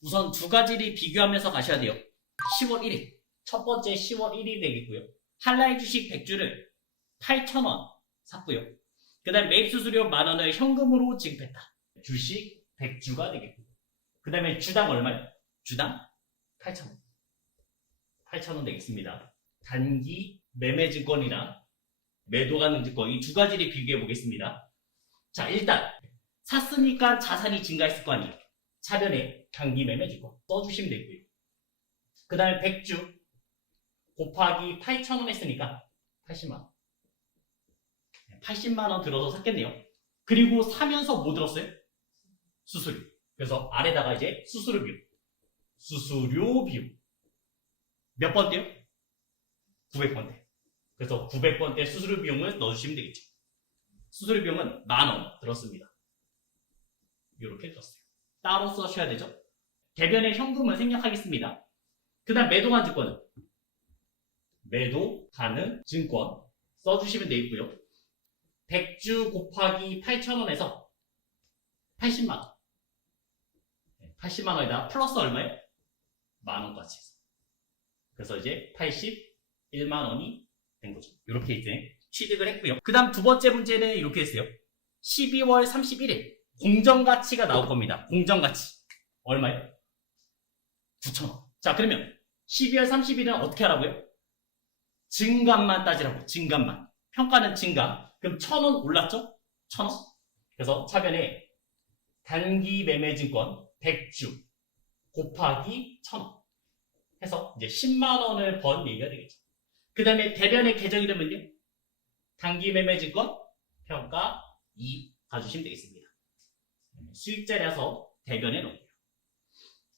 우선 두 가지를 비교하면서 가셔야 돼요. 10월 1일. 첫 번째 10월 1일이 되겠고요. 한라의 주식 100주를 8,000원 샀고요. 그 다음에 매입 수수료 만원을 현금으로 지급했다. 주식 100주가 되겠고요. 그 다음에 주당 얼마요? 주당 8,000원. 8,000원 되겠습니다. 단기 매매 증권이랑 매도 가능 증권 이 두 가지를 비교해 보겠습니다. 자, 일단 샀으니까 자산이 증가했을 거 아니에요. 차변에 단기 매매 증권 써주시면 되고요. 그 다음에 100주 곱하기 8,000원 했으니까 80만원. 80만원 들어서 샀겠네요. 그리고 사면서 뭐 들었어요? 수수료. 그래서 아래다가 이제 수수료 비용. 수수료 비용. 몇 번대요? 900번대. 그래서 900번대 수수료 비용을 넣어주시면 되겠죠. 수수료 비용은 만원 들었습니다. 이렇게 들었어요. 따로 써셔야 되죠. 대변에 현금을 생략하겠습니다. 그 다음 매도 가능 증권은 매도 가능 증권 써주시면 되겠고요. 100주 곱하기 8,000원에서 80만원. 80만원에다 플러스 얼마예요? 만원까지 해서. 그래서 이제 81만원이 된 거죠. 이렇게 이제 취득을 했고요. 그 다음 두 번째 문제는 이렇게 했어요. 12월 31일 공정가치가 나올 겁니다. 공정가치. 얼마예요? 9,000원. 자, 그러면 12월 30일은 어떻게 하라고요? 증감만 따지라고. 증감만. 평가는 증감. 그럼 1,000원 올랐죠? 1,000원. 그래서 차변에 단기 매매 증권 100주 곱하기 1,000원 해서 이제 10만원을 번 얘기가 되겠죠. 그 다음에 대변의 계정 이름은요? 단기 매매 증권 평가 2 가주시면 되겠습니다. 수익자라서 대변에 넣고요.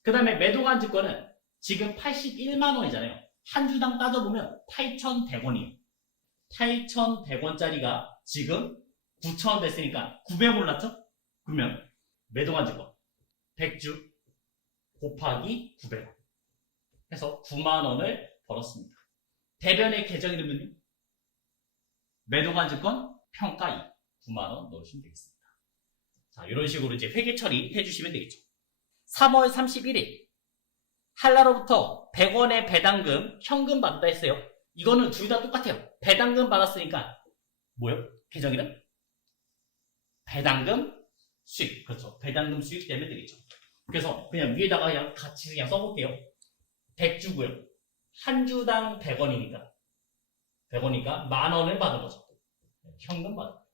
그 다음에 매도 간 증권은 지금 81만원이잖아요. 한 주당 따져보면 8,100원이에요. 8,100원짜리가 지금 9,000원 됐으니까 900 올랐죠? 그러면 매도 간 증권 100주 곱하기 900원 해서 9만원을 벌었습니다. 대변의 계정 이름은요? 매도 간 증권 평가 2 9만원 넣으시면 되겠습니다. 자, 이런 식으로 이제 회계 처리해 주시면 되겠죠. 3월 31일 한라로부터 100원의 배당금 현금 받았다 했어요. 이거는 둘 다 똑같아요. 배당금 받았으니까 뭐요? 계정 이름? 배당금 수익. 그렇죠. 배당금 수익 되면 되겠죠. 그래서 그냥 위에다가 그냥 같이 그냥 써볼게요. 100주고요. 한 주당 100원이니까 100원이니까 만원을 받은 거죠. 현금 받은 거예요.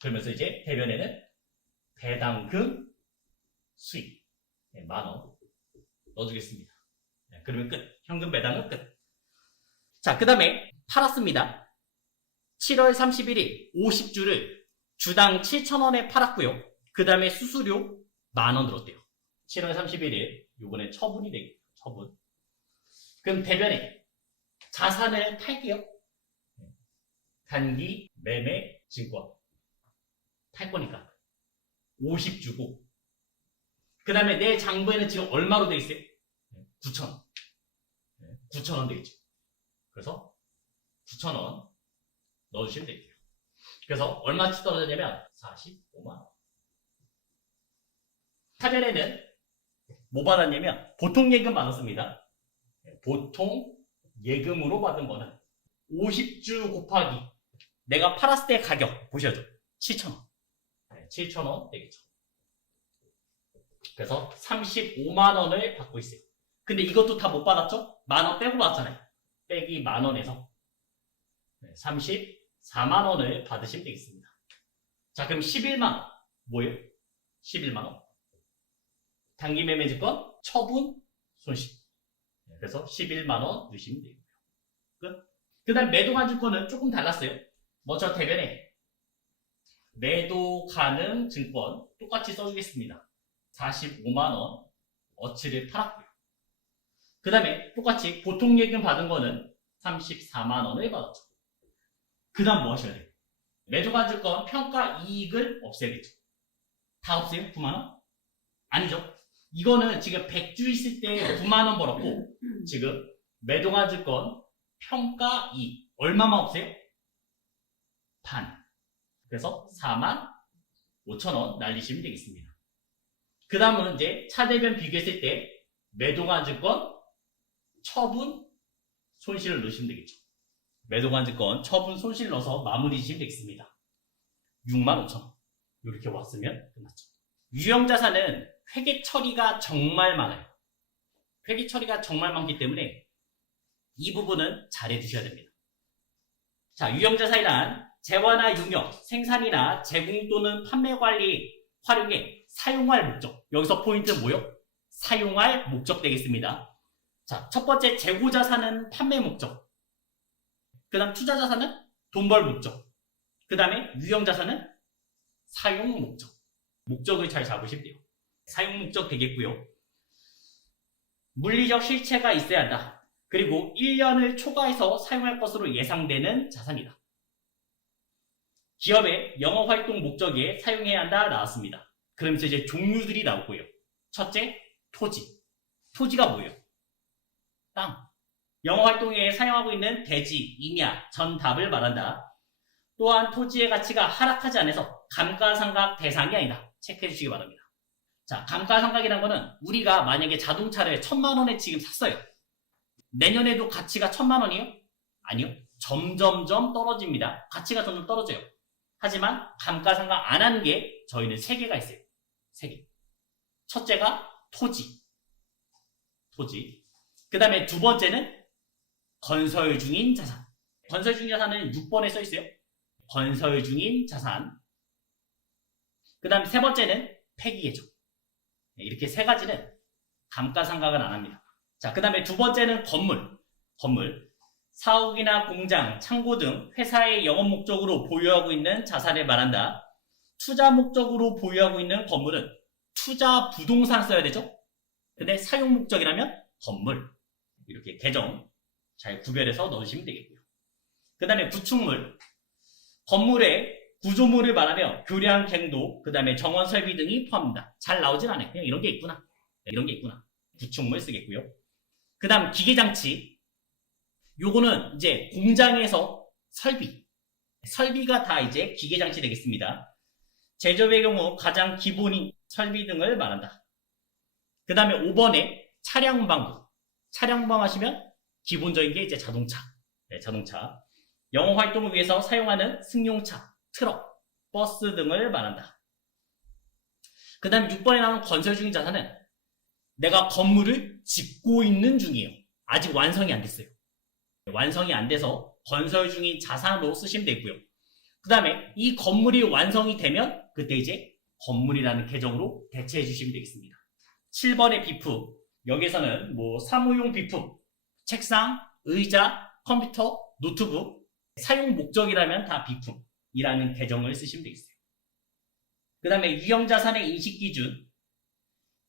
그러면서 이제 대변에는 배당금 수익 만원 넣어주겠습니다. 그러면 끝. 현금 배당은 끝. 자, 그 다음에 팔았습니다. 7월 31일 50주를 주당 7,000원에 팔았고요. 그 다음에 수수료 만원 들었대요. 7월 31일 요번에 처분이 되겠죠. 처분. 그럼 대변에 자산을 팔게요. 단기 매매 증권 팔 거니까 50주고 그 다음에 내 장부에는 지금 얼마로 돼 있어요? 9,000원. 9,000원 되겠죠. 그래서 9,000원 넣어주시면 되겠죠. 그래서 얼마치 떨어졌냐면 45만원. 화면에는 뭐 받았냐면 보통 예금 받았습니다. 보통 예금으로 받은 거는 50주 곱하기 내가 팔았을 때 가격 보셔야죠. 7,000원. 7,000원 되겠죠. 그래서 35만원을 받고 있어요. 근데 이것도 다 못 받았죠? 만원 빼고 받았잖아요. 빼기 만원에서 34만원을 받으시면 되겠습니다. 자, 그럼 11만원 뭐예요? 11만원 단기 매매 증권 처분 손실. 그래서 11만원 넣으시면 되고요. 끝. 그 다음 매도 간 증권은 조금 달랐어요. 먼저 대변에 매도 가능 증권 똑같이 써주겠습니다. 45만원 어치를 팔았고요. 그 다음에 똑같이 보통 예금 받은 거는 34만원을 받았죠. 그 다음 뭐 하셔야 돼요? 매도 간 증권 평가 이익을 없애야겠죠. 다 없애요? 9만원? 아니죠. 이거는 지금 100주 있을 때 9만원 벌었고 지금 매도 간 증권 평가 이익 얼마만 없애요? 반. 그래서 45,000원 날리시면 되겠습니다. 그 다음은 이제 차대변 비교했을 때 매도관증권, 처분, 손실을 넣으시면 되겠죠. 매도관증권, 처분, 손실 넣어서 마무리 지시면 되겠습니다. 65,000원. 이렇게 왔으면 끝났죠. 유형자산은 회계 처리가 정말 많아요. 회계 처리가 정말 많기 때문에 이 부분은 잘 해두셔야 됩니다. 자, 유형자산이란 재화나 융역, 생산이나 제공 또는 판매 관리, 활용에 사용할 목적. 여기서 포인트는 뭐요? 사용할 목적 되겠습니다. 자, 첫 번째 재고자산은 판매 목적. 그 다음 투자자산은 돈 벌 목적. 그 다음에 유형자산은 사용 목적. 목적을 잘 잡으시면 돼요. 사용 목적 되겠고요. 물리적 실체가 있어야 한다. 그리고 1년을 초과해서 사용할 것으로 예상되는 자산이다. 기업의 영업활동 목적에 사용해야 한다 나왔습니다. 그러면서 이제 종류들이 나오고요. 첫째, 토지. 토지가 뭐예요? 땅. 영업활동에 사용하고 있는 대지, 임야, 전답을 말한다. 또한 토지의 가치가 하락하지 않아서 감가상각 대상이 아니다. 체크해 주시기 바랍니다. 자, 감가상각이라는 거는 우리가 만약에 자동차를 1,000만 원에 지금 샀어요. 내년에도 가치가 1,000만 원이에요? 아니요. 점점점 떨어집니다. 가치가 점점 떨어져요. 하지만 감가상각 안 하는 게 저희는 3개가 있어요. 3개. 첫째가 토지. 그 다음에 두 번째는 건설 중인 자산. 건설 중인 자산은 6번에 써 있어요. 건설 중인 자산. 그 다음 세 번째는 폐기예정. 이렇게 3가지는 감가상각은 안 합니다. 자, 그 다음에 두 번째는 건물. 사옥이나 공장, 창고 등 회사의 영업 목적으로 보유하고 있는 자산을 말한다. 투자 목적으로 보유하고 있는 건물은 투자 부동산 써야 되죠? 근데 사용 목적이라면 건물. 이렇게 개정 잘 구별해서 넣으시면 되겠고요. 그 다음에 구축물. 건물의 구조물을 말하며 교량, 갱도, 그 다음에 정원 설비 등이 포함된다. 잘 나오진 않아요. 그냥 이런 게 있구나. 구축물 쓰겠고요. 그 다음 기계장치. 요거는 이제 공장에서 설비가 다 이제 기계장치 되겠습니다. 제조업의 경우 가장 기본인 설비 등을 말한다. 그 다음에 5번에 차량방부. 차량방 하시면 기본적인 게 이제 자동차. 자동차. 영업 활동을 위해서 사용하는 승용차, 트럭, 버스 등을 말한다. 그 다음 6번에 나오는 건설 중인 자산은 내가 건물을 짓고 있는 중이에요. 아직 완성이 안 됐어요. 완성이 안 돼서 건설 중인 자산으로 쓰시면 되고요. 그 다음에 이 건물이 완성이 되면 그때 이제 건물이라는 계정으로 대체해 주시면 되겠습니다. 7번의 비품. 여기서는 뭐 사무용 비품, 책상, 의자, 컴퓨터, 노트북, 사용 목적이라면 다 비품이라는 계정을 쓰시면 되겠어요. 그 다음에 유형자산의 인식기준.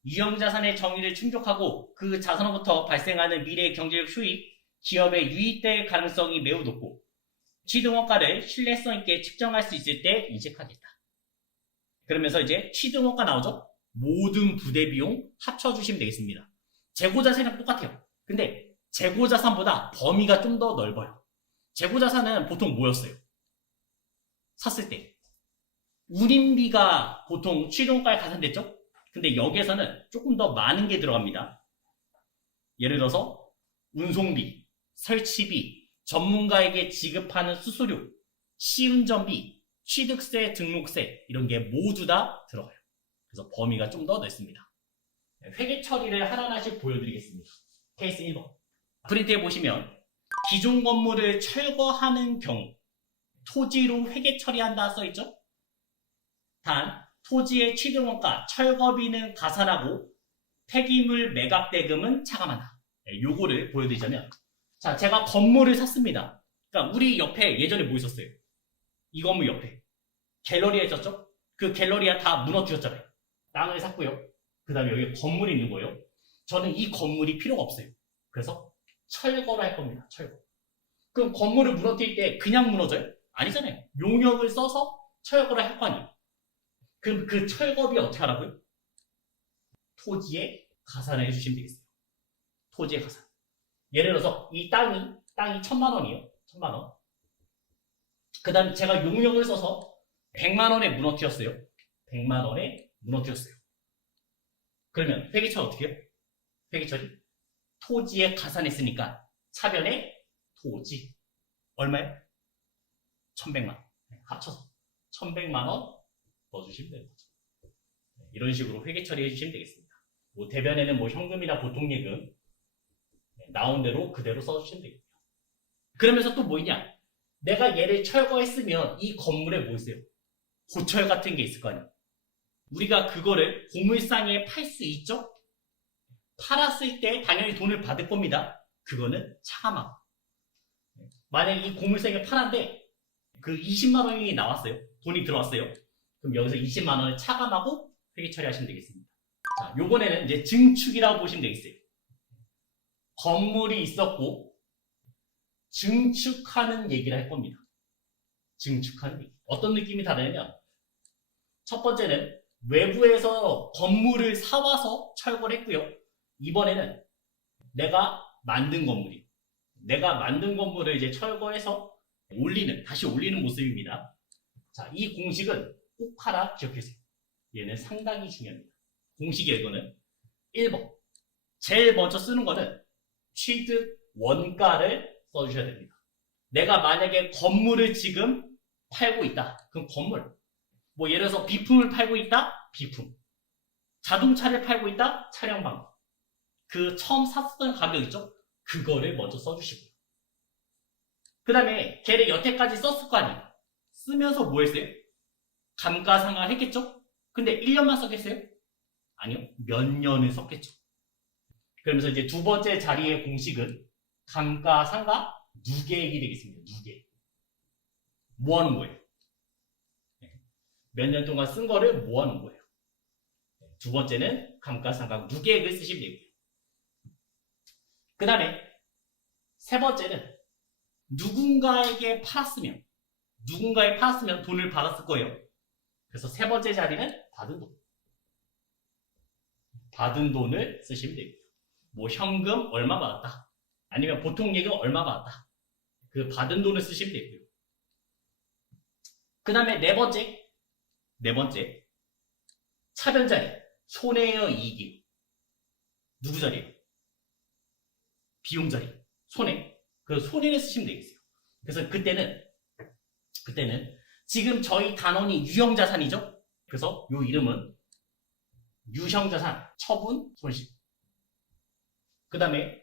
유형자산의 정의를 충족하고 그 자산으로부터 발생하는 미래 경제적 수익, 기업에 유입될 가능성이 매우 높고 취등원가를 신뢰성 있게 측정할 수 있을 때 인식하겠다. 그러면서 이제 취등원가 나오죠? 모든 부대 비용 합쳐주시면 되겠습니다. 재고자산이랑 똑같아요. 근데 재고자산보다 범위가 좀 더 넓어요. 재고자산은 보통 뭐였어요? 샀을 때 운임비가 보통 취등원가에 가산됐죠? 근데 여기에서는 조금 더 많은 게 들어갑니다. 예를 들어서 운송비, 설치비, 전문가에게 지급하는 수수료, 시운전비, 취득세, 등록세 이런 게 모두 다 들어가요. 그래서 범위가 좀 더 넓습니다. 회계 처리를 하나하나씩 보여드리겠습니다. 케이스 1번. 프린트에 보시면 기존 건물을 철거하는 경우 토지로 회계 처리한다 써있죠? 단 토지의 취등원가, 철거비는 가산하고 폐기물 매각 대금은 차감한다. 요거를 보여드리자면 자, 제가 건물을 샀습니다. 그러니까 우리 옆에 예전에 뭐 있었어요? 이 건물 옆에 갤러리아 있었죠? 그 갤러리아 다 무너뜨렸잖아요. 땅을 샀고요. 그 다음에 여기 건물이 있는 거예요. 저는 이 건물이 필요가 없어요. 그래서 철거를 할 겁니다. 철거. 그럼 건물을 무너뜨릴 때 그냥 무너져요? 아니잖아요. 용역을 써서 철거를 할 거 아니에요. 그럼 그 철거비 어떻게 하라고요? 토지에 가산을 해주시면 되겠어요. 토지에 가산. 예를 들어서 이 땅이 1,000만 원이에요. 1,000만 원. 그 다음 제가 용역을 써서 100만 원에 무너뜨렸어요. 100만 원에 무너뜨렸어요. 그러면 회계처리 어떻게 해요? 회계처리 토지에 가산했으니까 차변에 토지 얼마예요? 1100만 원. 합쳐서 1100만 원 넣어주시면 되는 거죠. 이런 식으로 회계 처리해 주시면 되겠습니다. 뭐 대변에는 뭐 현금이나 보통예금 나온 대로 그대로 써주시면 되겠고요. 그러면서 또 뭐 있냐? 내가 얘를 철거했으면 이 건물에 뭐 있어요? 고철 같은 게 있을 거 아니에요. 우리가 그거를 고물상에 팔 수 있죠? 팔았을 때 당연히 돈을 받을 겁니다. 그거는 차감하고. 만약에 이 고물상에 팔았는데 그 20만 원이 나왔어요. 돈이 들어왔어요. 그럼 여기서 20만 원을 차감하고 회계 처리하시면 되겠습니다. 자, 요번에는 이제 증축이라고 보시면 되겠어요. 건물이 있었고 증축하는 얘기를 할 겁니다. 증축하는 얘기. 어떤 느낌이 다르냐면 첫 번째는 외부에서 건물을 사와서 철거를 했고요. 이번에는 내가 만든 건물이에요. 내가 만든 건물을 이제 철거해서 다시 올리는 모습입니다. 자, 이 공식은 꼭 하나 기억해주세요. 얘는 상당히 중요합니다. 공식의 이거는 1번. 제일 먼저 쓰는 거는 취득 원가를 써주셔야 됩니다. 내가 만약에 건물을 지금 팔고 있다. 그럼 건물. 뭐 예를 들어서 비품을 팔고 있다. 비품. 자동차를 팔고 있다. 차량 방법. 그 처음 샀던 가격 있죠? 그거를 먼저 써주시고요. 그 다음에 걔를 여태까지 썼을 거 아니에요. 쓰면서 뭐 했어요? 감가상각 했겠죠? 근데 1년만 썼겠어요? 아니요. 몇 년을 썼겠죠. 그러면서 이제 두 번째 자리의 공식은 감가상각 누계액이 되겠습니다. 누계액. 뭐 하는 거예요? 몇 년 동안 쓴 거를 뭐 하는 거예요? 두 번째는 감가상각 누계액을 쓰시면 되고요. 그 다음에 세 번째는 누군가에 팔았으면 돈을 받았을 거예요. 그래서 세 번째 자리는 받은 돈. 받은 돈을 쓰시면 되고요. 뭐 현금 얼마 받았다. 아니면 보통 예금 얼마 받았다. 그 받은 돈을 쓰시면 되고요. 그 다음에 네 번째 차변 자리. 손해요, 이익이요. 누구 자리요? 비용 자리. 손해. 그 손해를 쓰시면 되겠어요. 그래서 그때는 지금 저희 단원이 유형자산이죠? 그래서 요 이름은 유형자산, 처분, 손실. 그 다음에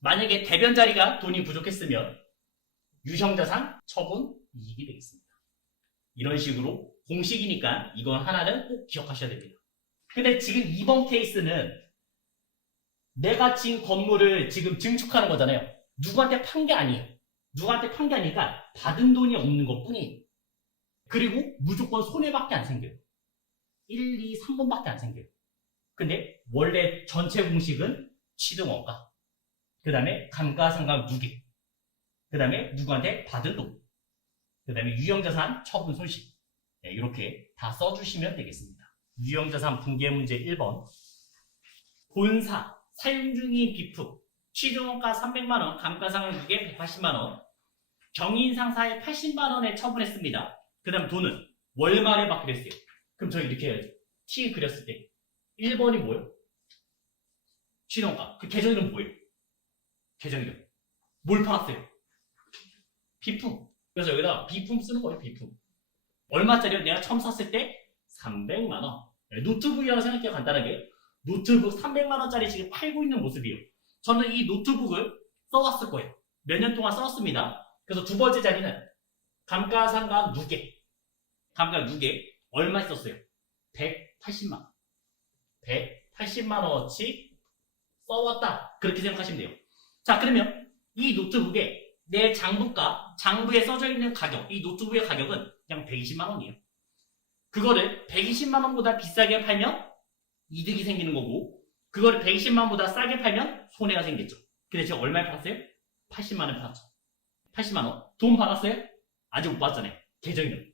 만약에 대변 자리가 돈이 부족했으면 유형자산, 처분, 이익이 되겠습니다. 이런 식으로 공식이니까 이건 하나는 꼭 기억하셔야 됩니다. 근데 지금 이번 케이스는 내가 지은 건물을 지금 증축하는 거잖아요. 누구한테 판 게 아니에요. 누구한테 판 게 아니니까 받은 돈이 없는 것 뿐이에요. 그리고 무조건 손해밖에 안 생겨요. 1, 2, 3번밖에 안 생겨요. 근데 원래 전체 공식은 취득원가, 그 다음에 감가상각 누계, 그 다음에 누구한테 받은 돈, 그 다음에 유형자산 처분 손실. 네, 이렇게 다 써주시면 되겠습니다. 유형자산 분계 문제 1번. 본사, 사용 중인 비품, 취득원가 300만원, 감가상각 누계 180만원, 경인상사에 80만원에 처분했습니다. 그 다음 돈은 월말에 받기로 했어요. 그럼 저희 이렇게 해야죠. T 그렸을 때 1번이 뭐예요? 취득원가. 그 계정 이름 뭐예요? 계정 이름. 뭘 팔았어요? 비품. 그래서 여기다 비품 쓰는 거예요. 비품. 얼마짜리요? 내가 처음 샀을 때 300만원. 노트북이라고 생각해요. 간단하게. 노트북 300만원짜리 지금 팔고 있는 모습이에요. 저는 이 노트북을 써왔을 거예요. 몇 년 동안 써왔습니다. 그래서 두 번째 자리는 감가상각 누계. 감가상각 누계. 얼마 썼어요? 180만원. 180만원어치 써왔다. 그렇게 생각하시면 돼요. 자, 그러면 이 노트북에 내 장부가, 장부에 써져 있는 가격, 이 노트북의 가격은 그냥 120만원이에요. 그거를 120만원보다 비싸게 팔면 이득이 생기는 거고, 그거를 120만원보다 싸게 팔면 손해가 생겼죠. 근데 제가 얼마에 팔았어요? 80만원에 팔았죠. 80만원. 돈 받았어요? 아직 못 받았잖아요. 계정이름.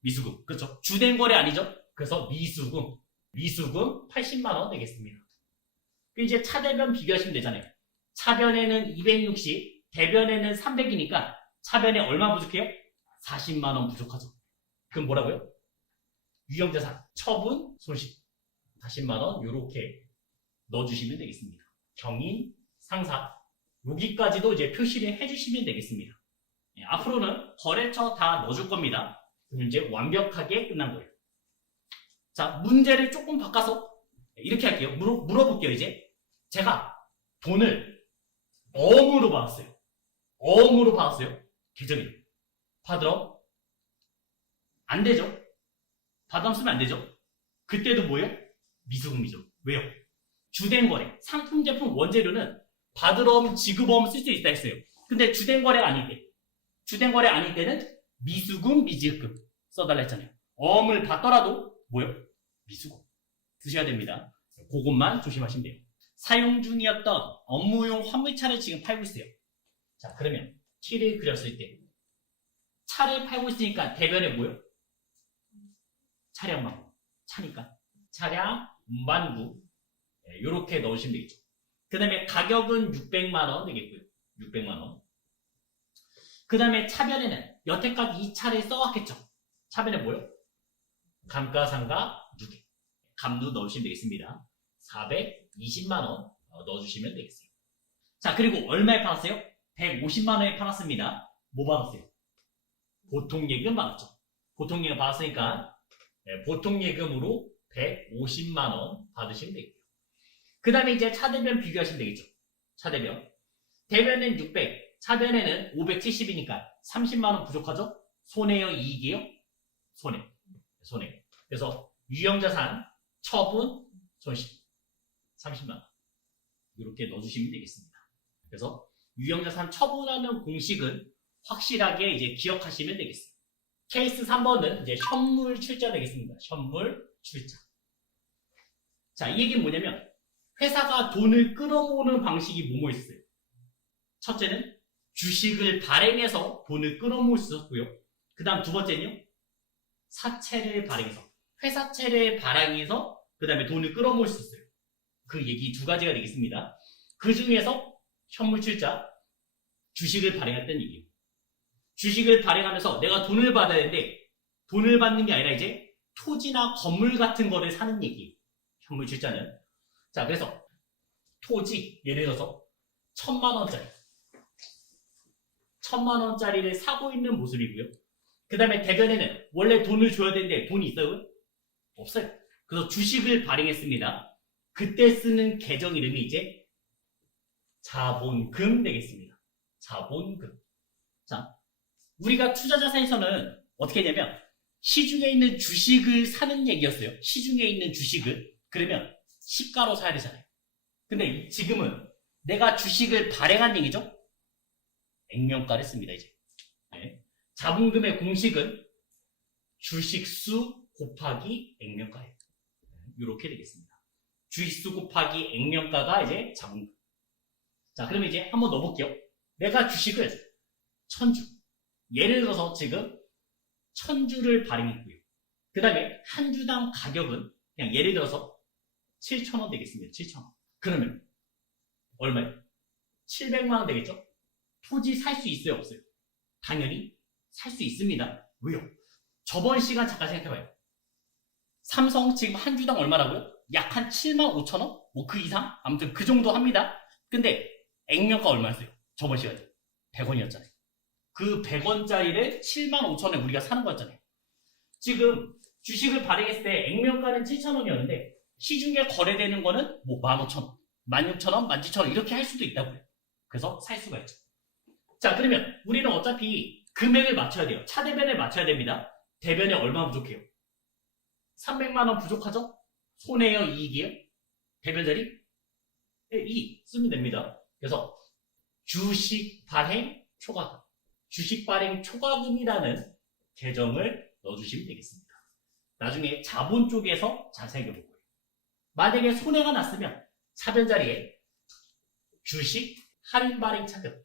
미수금. 그렇죠. 주된 거래 아니죠? 그래서 미수금 80만원 되겠습니다. 이제 차대변 비교하시면 되잖아요. 차변에는 260, 대변에는 300이니까 차변에 얼마 부족해요? 40만원 부족하죠. 그럼 뭐라고요? 유형자산, 처분, 손실. 40만 원 이렇게 넣어주시면 되겠습니다. 경인, 상사 여기까지도 이제 표시를 해주시면 되겠습니다. 앞으로는 거래처 다 넣어줄 겁니다. 그럼 이제 완벽하게 끝난 거예요. 자, 문제를 조금 바꿔서 이렇게 할게요. 물어볼게요. 이제 제가 돈을 어음으로 받았어요. 어음으로 받았어요. 계정에 받으러 안 되죠. 받으면 쓰면 안 되죠. 그때도 뭐예요? 미수금이죠. 왜요? 주된 거래, 상품, 제품, 원재료는 받으러면 지급어음 쓸 수 있다 했어요. 근데 주된 거래가 아닐 때, 주된 거래 아닐 때는 미수금, 미지급 써달라 했잖아요. 어음을 받더라도 뭐요? 미수금 쓰셔야 됩니다. 그것만 조심하시면 돼요. 사용 중이었던 업무용 화물차를 지금 팔고 있어요. 자, 그러면 T를 그렸을 때 차를 팔고 있으니까 대변에 뭐요? 차량망, 차니까 차량 운반부 이렇게 넣으시면 되겠죠. 그 다음에 가격은 600만원 되겠고요. 600만원. 그 다음에 차변에는 여태까지 이 차를 써왔겠죠. 차변에 뭐요? 감가상가 누계. 감도 넣으시면 되겠습니다. 420만원 넣어주시면 되겠어요. 자, 그리고 얼마에 팔았어요? 150만원에 팔았습니다. 뭐 받았어요? 보통예금 받았죠. 보통예금 받았으니까 보통예금으로 150만원 받으시면 되겠고요. 그 다음에 이제 차대변 비교하시면 되겠죠. 차대변. 대변은 600, 차변에는 570이니까 30만원 부족하죠? 손해요, 이익이요? 손해. 손해. 그래서 유형자산, 처분, 손실. 30만원. 이렇게 넣어주시면 되겠습니다. 그래서 유형자산 처분하는 공식은 확실하게 이제 기억하시면 되겠습니다. 케이스 3번은 이제 현물 출자 되겠습니다. 현물 출자. 자, 이 얘기는 뭐냐면 회사가 돈을 끌어모으는 방식이 뭐뭐 있어요. 첫째는 주식을 발행해서 돈을 끌어모을 수 있었고요. 그 다음 두 번째는요. 사채를 발행해서 회사채를 발행해서 그 다음에 돈을 끌어모을 수 있어요. 그 얘기 두 가지가 되겠습니다. 그 중에서 현물 출자, 주식을 발행했다는 얘기예요. 주식을 발행하면서 내가 돈을 받아야 되는데 돈을 받는 게 아니라 이제 토지나 건물 같은 거를 사는 얘기예요. 현물 출자는. 자, 그래서 토지, 예를 들어서 1000만원짜리 1000만원짜리를 사고 있는 모습이고요. 그 다음에 대변에는 원래 돈을 줘야 되는데 돈이 있어요? 없어요. 그래서 주식을 발행했습니다. 그때 쓰는 계정 이름이 이제 자본금 되겠습니다. 자본금. 자, 우리가 투자자산에서는 어떻게 했냐면 시중에 있는 주식을 사는 얘기였어요. 시중에 있는 주식을. 그러면 시가로 사야 되잖아요. 근데 지금은 내가 주식을 발행한 얘기죠? 액면가를 씁니다, 이제. 네. 자본금의 공식은 주식수 곱하기 액면가예요. 이렇게 되겠습니다. 주식수 곱하기 액면가가 이제 자본금. 자, 그러면 이제 한번 넣어볼게요. 내가 주식을 1000주. 예를 들어서 지금 1000주를 발행했고요. 그 다음에 한 주당 가격은 그냥 예를 들어서 7,000원 되겠습니다. 7,000원. 그러면 얼마예요? 700만원 되겠죠? 토지 살 수 있어요? 없어요? 당연히 살 수 있습니다. 왜요? 저번 시간 잠깐 생각해봐요. 삼성 지금 한 주당 얼마라고요? 약 한 75,000원? 뭐 그 이상? 아무튼 그 정도 합니다. 근데 액면가 얼마였어요? 저번 시간에 100원이었잖아요. 그 100원짜리를 75,000원에 우리가 사는 거였잖아요. 지금 주식을 발행했을 때 액면가는 7,000원이었는데 시중에 거래되는 거는 뭐 15,000원, 16,000원, 17,000원 이렇게 할 수도 있다고요. 그래서 살 수가 있죠. 자, 그러면 우리는 어차피 금액을 맞춰야 돼요. 차대변을 맞춰야 됩니다. 대변에 얼마 부족해요? 300만원 부족하죠? 손해요, 이익이에요? 대변 자리? 네, 2 쓰면 됩니다. 그래서 주식 발행 초과금, 주식 발행 초과금이라는 계정을 넣어주시면 되겠습니다. 나중에 자본 쪽에서 자세히 볼 거예요. 만약에 손해가 났으면 차변 자리에 주식 할인 발행 차금,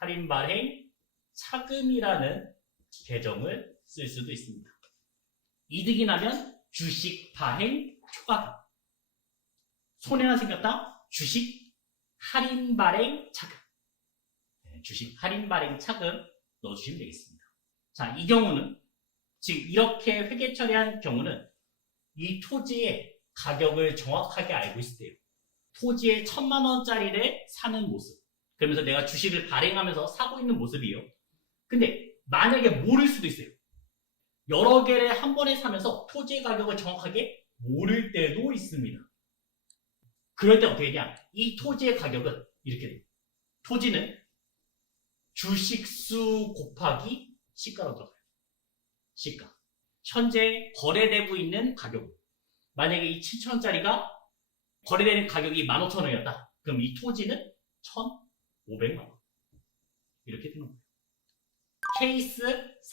할인 발행 차금이라는 계정을 쓸 수도 있습니다. 이득이 나면 주식 발행 초과금, 손해가 생겼다 주식 할인 발행 차금, 주식 할인 발행 차금 넣어주시면 되겠습니다. 자, 이 경우는 지금 이렇게 회계 처리한 경우는 이 토지에 가격을 정확하게 알고 있을 때요. 토지에 1,000만 원짜리를 사는 모습. 그러면서 내가 주식을 발행하면서 사고 있는 모습이에요. 근데 만약에 모를 수도 있어요. 여러 개를 한 번에 사면서 토지의 가격을 정확하게 모를 때도 있습니다. 그럴 때 어떻게 되냐? 이 토지의 가격은 이렇게 돼요. 토지는 주식수 곱하기 시가로 들어가요. 시가. 현재 거래되고 있는 가격. 만약에 이 7,000원짜리가 거래되는 가격이 15,000원이었다. 그럼 이 토지는 1,500만 원. 이렇게 되는 거예요. 케이스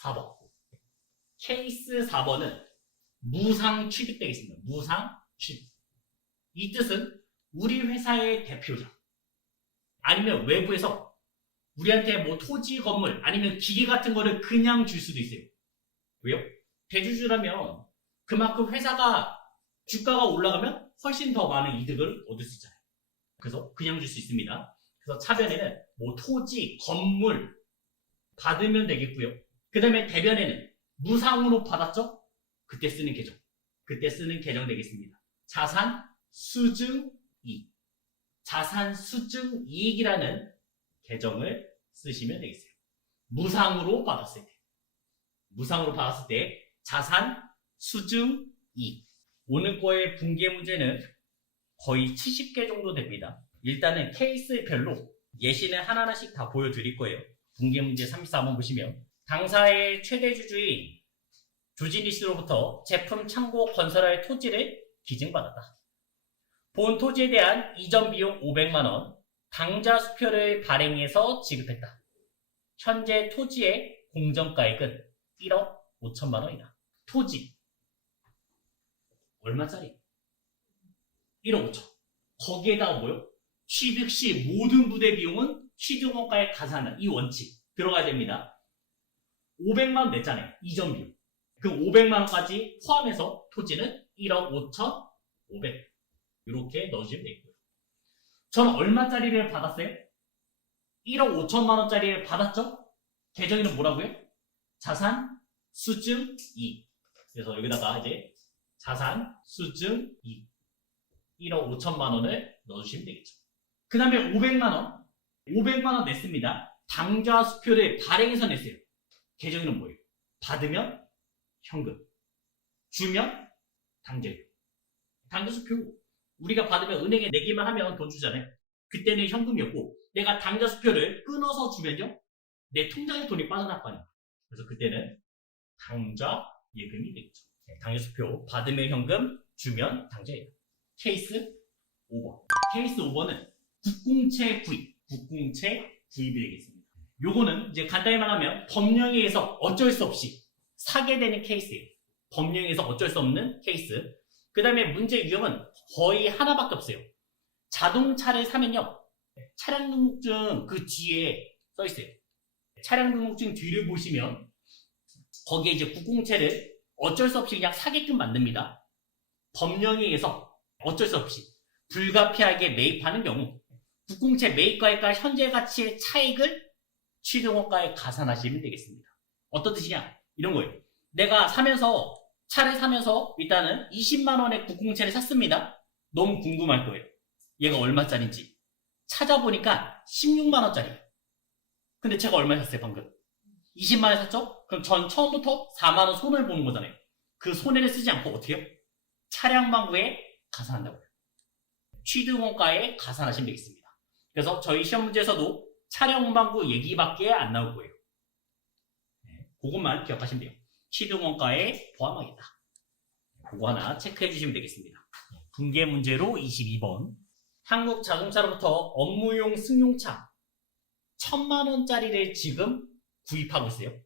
4번. 케이스 4번은 무상 취득되겠습니다. 무상 취득. 이 뜻은 우리 회사의 대표자 아니면 외부에서 우리한테 뭐 토지, 건물 아니면 기계 같은 거를 그냥 줄 수도 있어요. 왜요? 대주주라면 그만큼 회사가 주가가 올라가면 훨씬 더 많은 이득을 얻을 수 있잖아요. 그래서 그냥 줄 수 있습니다. 그래서 차변에는 뭐 토지, 건물 받으면 되겠고요. 그 다음에 대변에는 무상으로 받았죠? 그때 쓰는 계정. 그때 쓰는 계정 되겠습니다. 자산 수증 이익. 자산 수증 이익이라는 계정을 쓰시면 되겠어요. 무상으로 받았을 때. 무상으로 받았을 때 자산 수증 이익. 오늘 거의 분계 문제는 거의 70개 정도 됩니다. 일단은 케이스별로 예시는 하나하나씩 다 보여드릴 거예요. 분계 문제 34번 보시면 당사의 최대 주주인 조지니스로부터 제품 창고 건설할 토지를 기증받았다. 본 토지에 대한 이전 비용 500만원, 당좌 수표를 발행해서 지급했다. 현재 토지의 공정가액은 1억 5천만원이다. 토지 얼마짜리? 1억 5천. 거기에다가 뭐요? 취득 시 모든 부대 비용은 취득원가에 가산하는 이 원칙 들어가야 됩니다. 500만원 냈잖아요. 이전 비용. 그 500만원까지 포함해서 토지는 1억 5천 500. 이렇게 넣어주시면 되고요. 저는 얼마짜리를 받았어요? 1억 5천만원짜리를 받았죠? 계정이는 뭐라고요? 자산 수증 이익. 그래서 여기다가 이제 자산 수증 이익 1억 5천만원을 넣어주시면 되겠죠. 그 다음에 500만원 500만원 냈습니다. 당좌 수표를 발행해서 냈어요. 계정이는 뭐예요? 받으면 현금, 주면 당좌. 당좌 수표 우리가 받으면 은행에 내기만 하면 돈 주잖아요. 그때는 현금이었고 내가 당좌 수표를 끊어서 주면요 내 통장에 돈이 빠져나갈 거 아니에요. 그래서 그때는 당좌 예금이 되겠죠. 당좌 수표 받으면 현금, 주면 당좌 예금. 케이스 5번. 케이스 5번은 국공채 구입. 국공채 구입이 되겠습니다. 요거는 이제 간단히 말하면 법령에 의해서 어쩔 수 없이 사게 되는 케이스예요. 법령에 의해서 어쩔 수 없는 케이스. 그 다음에 문제 유형은 거의 하나밖에 없어요. 자동차를 사면요. 차량 등록증 그 뒤에 써 있어요. 차량 등록증 뒤를 보시면 거기에 이제 국공채를 어쩔 수 없이 그냥 사게끔 만듭니다. 법령에 의해서 어쩔 수 없이 불가피하게 매입하는 경우 국공채 매입가액과 현재 가치의 차익을 취득원가에 가산하시면 되겠습니다. 어떤 뜻이냐? 이런 거예요. 내가 차를 사면서 일단은 20만원의 국공채를 샀습니다. 너무 궁금할 거예요. 얘가 얼마짜리인지. 찾아보니까 16만원짜리. 근데 제가 얼마에 샀어요, 방금? 20만원에 샀죠? 그럼 전 처음부터 4만원 손해를 보는 거잖아요. 그 손해를 쓰지 않고 어떻게 해요? 차량방구에 가산한다고요. 취득원가에 가산하시면 되겠습니다. 그래서 저희 시험 문제에서도 차량방구 얘기밖에 안 나올 거예요. 그것만 기억하시면 돼요. 취득원가에 포함하겠다. 그거 하나 체크해 주시면 되겠습니다. 분계 문제로 22번. 한국자동차로부터 업무용 승용차 1,000만원짜리를 지금 구입하고 있어요.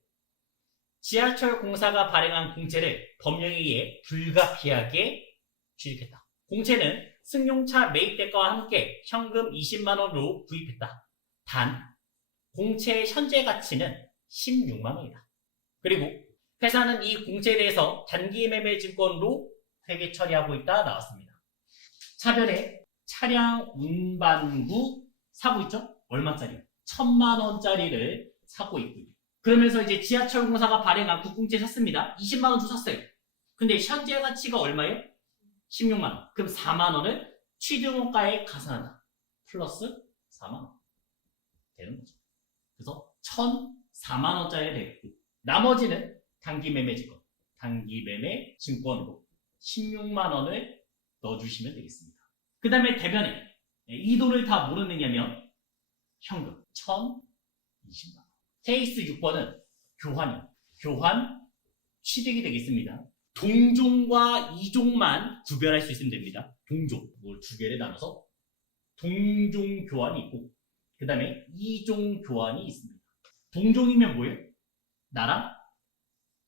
지하철 공사가 발행한 공채를 법령에 의해 불가피하게 취득했다. 공채는 승용차 매입대가와 함께 현금 20만원으로 구입했다. 단, 공채의 현재 가치는 16만원이다. 그리고 회사는 이 공채에 대해서 단기 매매 증권으로 회계 처리하고 있다 나왔습니다. 차변에 차량 운반구 사고 있죠? 얼마짜리? 1,000만원짜리를 사고 있고요. 그러면서 이제 지하철 공사가 발행한 국공채 샀습니다. 20만원 주 샀어요. 근데 현재 가치가 얼마예요? 16만 원. 그럼 4만 원을 취득원가에 가산한다. 플러스 4만 원. 되는 거죠. 그래서 1,004만 원짜리 되겠고, 나머지는 단기매매 증권, 단기매매 증권으로 16만 원을 넣어주시면 되겠습니다. 그 다음에 대변에 이 돈을 다 뭐로 내냐면 현금 1,020만 원. 케이스 6번은 교환이요. 교환 취득이 되겠습니다. 동종과 이종만 구별할 수 있으면 됩니다. 동종, 뭘 두 개를 나눠서 동종 교환이 있고, 그 다음에 이종 교환이 있습니다. 동종이면 뭐예요? 나랑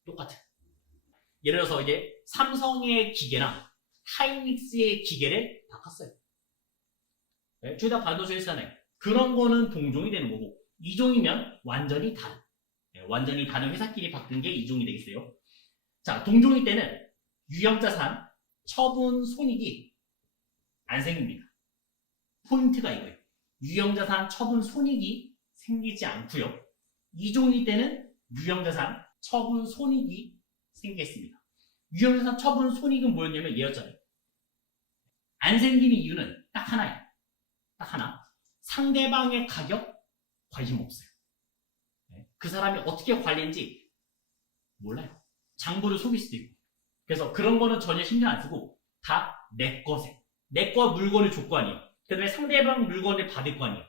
똑같은. 예를 들어서 이제 삼성의 기계랑 하이닉스의 기계를 바꿨어요. 네, 둘 다 반도체잖아요. 그런 거는 동종이 되는 거고, 이종이면 완전히 다른. 네, 완전히 다른 회사끼리 바꾼 게 이종이 되겠어요. 자, 동종일 때는 유형자산, 처분, 손익이 안 생깁니다. 포인트가 이거예요. 유형자산, 처분, 손익이 생기지 않고요. 이종일 때는 유형자산, 처분, 손익이 생기겠습니다. 유형자산, 처분, 손익은 뭐였냐면 얘였잖아요. 안 생기는 이유는 딱 하나예요. 딱 하나. 상대방의 가격 관심 없어요. 그 사람이 어떻게 관리인지 몰라요. 장부를 속일 수도 있고. 그래서 그런 거는 전혀 신경 안 쓰고 다 내 것에. 내 거 물건을 줄 거 아니에요. 그 다음에 상대방 물건을 받을 거 아니에요.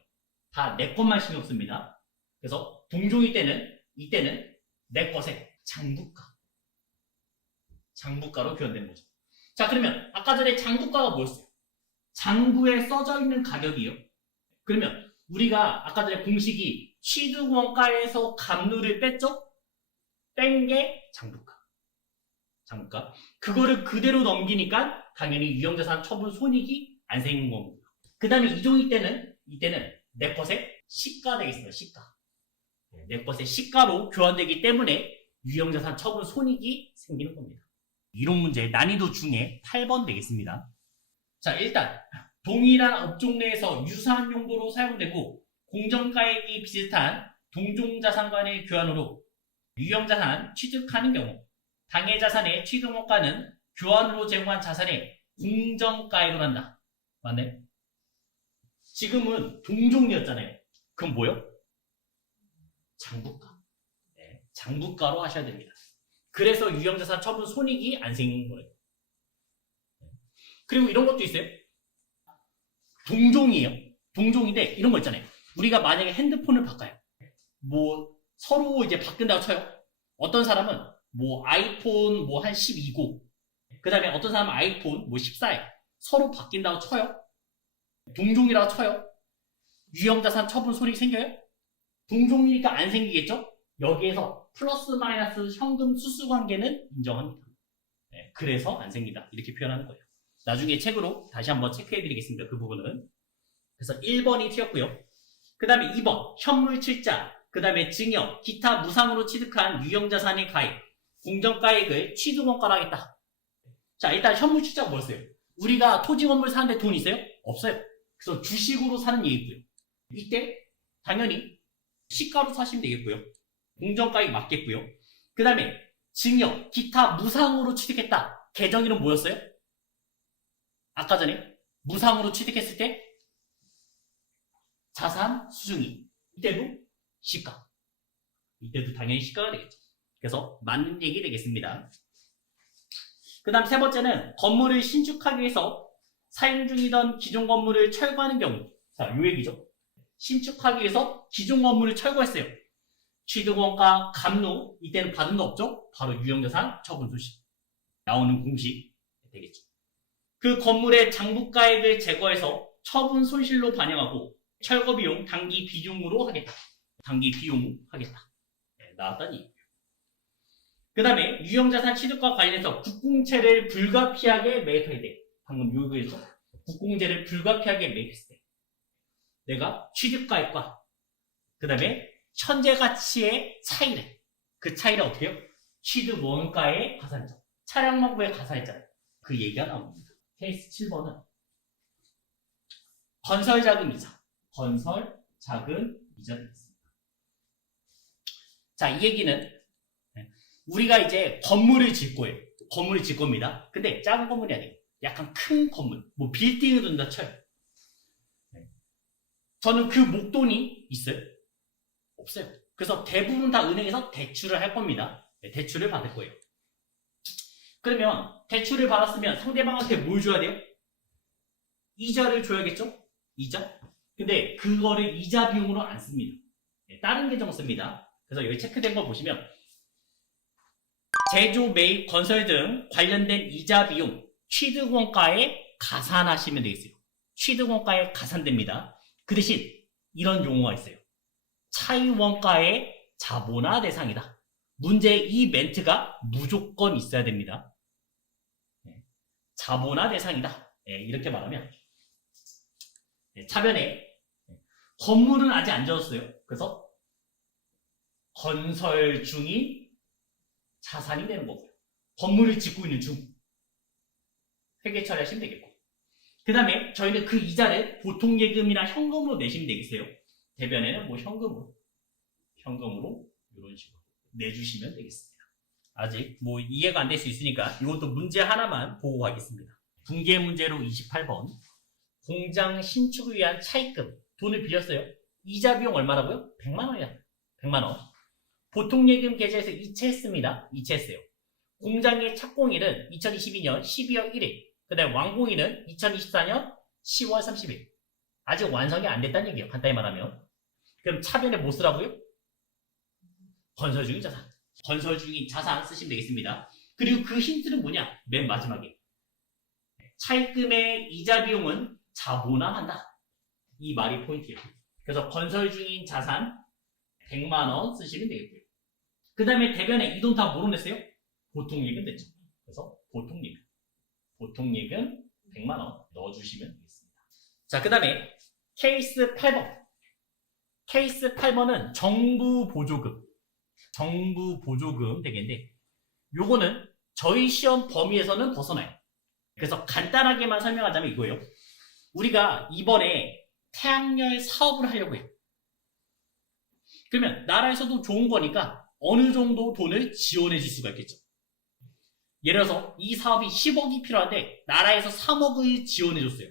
다 내 것만 신경 씁니다. 그래서 동종일 때는 이때는 내 것에 장부가. 장부가로 표현되는 거죠. 자, 그러면 아까 전에 장부가가 뭐였어요? 장부에 써져 있는 가격이요. 그러면 우리가 아까 전에 공식이 취득원가에서 갑류를 뺐죠? 뺀 게 장부가. 장부가. 그거를 그대로 넘기니까 당연히 유형자산 처분 손익이 안 생긴 겁니다. 그 다음에 이종일 때는 이때는 내 것의 시가 되겠습니다. 시가. 내 것의 시가로 교환되기 때문에 유형자산 처분 손익이 생기는 겁니다. 이론 문제 난이도 중에 8번 되겠습니다. 자, 일단 동일한 업종 내에서 유사한 용도로 사용되고 공정가액이 비슷한 동종자산 간의 교환으로 유형자산 취득하는 경우 당해자산의 취득원가는 교환으로 제공한 자산의 공정가액으로 한다. 맞네? 지금은 동종이었잖아요. 그럼 뭐요? 장부가. 네, 장부가로 하셔야 됩니다. 그래서 유형자산 처분 손익이 안 생긴 거예요. 그리고 이런 것도 있어요. 동종이에요. 동종인데 이런 거 있잖아요. 우리가 만약에 핸드폰을 바꿔요. 뭐 서로 이제 바꾼다고 쳐요. 어떤 사람은 뭐 아이폰 뭐 한 12고, 그 다음에 어떤 사람은 아이폰 뭐 14에 서로 바뀐다고 쳐요. 동종이라고 쳐요. 유형자산 처분 손익이 생겨요? 동종이니까 안 생기겠죠? 여기에서 플러스 마이너스 현금 수수 관계는 인정합니다. 네, 그래서 안 생긴다. 이렇게 표현하는 거예요. 나중에 책으로 다시 한번 체크해 드리겠습니다. 그 부분은. 그래서 1번이 튀었고요. 그 다음에 2번 현물 출자, 그 다음에 증여, 기타 무상으로 취득한 유형자산의 가액, 공정가액을 취득원가로 하겠다. 자, 일단 현물 출자가 뭐였어요? 우리가 토지 건물 사는데 돈 있어요? 없어요. 그래서 주식으로 사는 얘기고요. 이때 당연히 시가로 사시면 되겠고요. 공정가액 맞겠고요. 그 다음에 증여, 기타 무상으로 취득했다. 계정 이름 뭐였어요? 아까 전에 무상으로 취득했을 때 자산 수중이. 이때도 시가. 이때도 당연히 시가가 되겠죠. 그래서 맞는 얘기 되겠습니다. 그 다음 세 번째는 건물을 신축하기 위해서 사용 중이던 기존 건물을 철거하는 경우. 자, 요 얘기죠. 신축하기 위해서 기존 건물을 철거했어요. 취득원가, 갑류, 이때는 받은 거 없죠? 바로 유형자산 처분 소식. 나오는 공식 되겠죠. 그 건물의 장부가액을 제거해서 처분 손실로 반영하고 철거 비용 단기 비용으로 하겠다. 단기 비용 하겠다. 네, 나왔다는 얘기예요. 그 다음에 유형자산 취득과 관련해서 국공채를 불가피하게 매입할 때, 방금 요구에서 국공채를 불가피하게 매입했을 때 내가 취득가액과 그 다음에 현재 가치의 차이를, 그 차이를 어떻게 해요? 취득 원가에 가산했죠. 차량망부에 가산했잖아요. 그 얘기가 나옵니다. 케이스 7번은 건설자금이자 건설자금이자 되겠습니다. 자, 이 얘기는 우리가 이제 건물을 질 거예요. 건물을 질 겁니다. 근데 작은 건물이 아니에요. 약간 큰 건물, 뭐 빌딩을 둔다 쳐요. 저는 그 목돈이 있어요? 없어요. 그래서 대부분 다 은행에서 대출을 할 겁니다. 대출을 받을 거예요. 그러면 대출을 받았으면 상대방한테 뭘 줘야 돼요? 이자를 줘야겠죠? 이자? 근데 그거를 이자 비용으로 안 씁니다. 다른 계정 씁니다. 그래서 여기 체크된 거 보시면 제조, 매입, 건설 등 관련된 이자 비용 취득원가에 가산하시면 되겠어요. 취득원가에 가산됩니다. 그 대신 이런 용어가 있어요. 차익원가의 자본화 대상이다. 문제 이 멘트가 무조건 있어야 됩니다. 자본화 대상이다. 이렇게 말하면 차변에 건물은 아직 안 지었어요. 그래서 건설 중인 자산이 되는 거고요. 건물을 짓고 있는 중 회계 처리하시면 되겠고, 그 다음에 저희는 그 이자를 보통 예금이나 현금으로 내시면 되겠어요. 대변에는 뭐 현금으로 이런 식으로 내주시면 되겠습니다. 아직 뭐 이해가 안 될 수 있으니까 이것도 문제 하나만 보고 가겠습니다. 분계 문제로 28번. 공장 신축을 위한 차입금. 돈을 빌렸어요. 이자 비용 얼마라고요? 100만 원이야. 100만 원. 보통 예금 계좌에서 이체했습니다. 이체했어요. 공장의 착공일은 2022년 12월 1일. 그 다음에 완공일은 2024년 10월 30일. 아직 완성이 안 됐다는 얘기예요. 간단히 말하면. 그럼 차변에 뭐 쓰라고요? 건설 중인 자산. 건설 중인 자산 쓰시면 되겠습니다. 그리고 그 힌트는 뭐냐? 맨 마지막에. 차입금의 이자 비용은 자본화한다. 이 말이 포인트예요. 그래서 건설 중인 자산 100만 원 쓰시면 되겠고요. 그 다음에 대변에 이 돈 다 뭐로 냈어요? 보통 예금 됐죠. 그래서 보통 예금. 보통 예금 100만 원 넣어주시면 되겠습니다. 자, 그 다음에 케이스 8번. 케이스 8번은 정부 보조금. 정부 보조금 되겠는데, 요거는 저희 시험 범위에서는 벗어나요. 그래서 간단하게만 설명하자면 이거예요. 우리가 이번에 태양열 사업을 하려고 해요. 그러면 나라에서도 좋은 거니까 어느 정도 돈을 지원해 줄 수가 있겠죠. 예를 들어서 이 사업이 10억이 필요한데 나라에서 3억을 지원해 줬어요.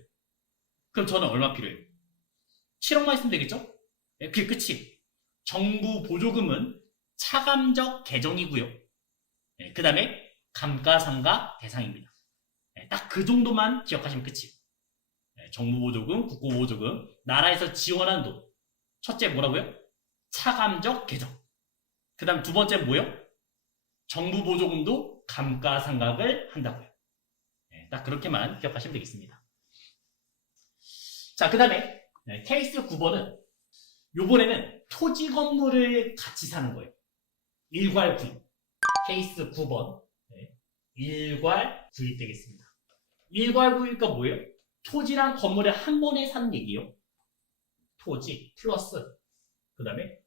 그럼 저는 얼마 필요해요? 7억만 있으면 되겠죠? 그게 끝이. 정부 보조금은 차감적 계정이고요. 그 다음에 감가상각 대상입니다. 딱 그 정도만 기억하시면 끝이에요. 정부 보조금, 국고 보조금, 나라에서 지원하는 돈. 첫째 뭐라고요? 차감적 계정. 그 다음 두 번째 뭐요? 정부 보조금도 감가상각을 한다고요. 딱 그렇게만 기억하시면 되겠습니다. 자, 그 다음에 케이스 9번은 요번에는 토지 건물을 같이 사는 거예요. 일괄구입. 케이스 9번. 일괄구입 되겠습니다. 일괄구입가 뭐예요? 토지랑 건물을 한 번에 사는 얘기예요. 토지 플러스 그 다음에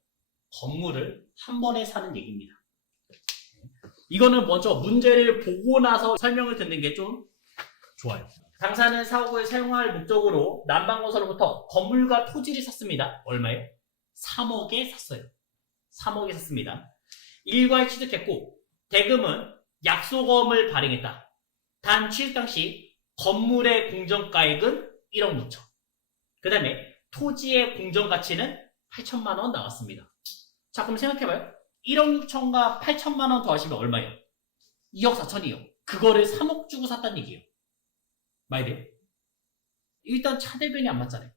건물을 한 번에 사는 얘기입니다. 이거는 먼저 문제를 보고 나서 설명을 듣는 게 좀 좋아요. 당사는 사옥을 사용할 목적으로 남방건설로부터 건물과 토지를 샀습니다. 얼마예요? 3억에 샀어요. 3억에 샀습니다. 일괄 취득했고 대금은 약소금을 발행했다. 단 취득 당시 건물의 공정가액은 1억 6천. 그 다음에 토지의 공정가치는 8천만 원 나왔습니다. 자, 그럼 생각해봐요. 1억 6천과 8천만 원 더하시면 얼마예요? 2억 4천이요. 그거를 3억 주고 샀다는 얘기예요. 말이 돼요? 일단 차대변이 안 맞잖아요.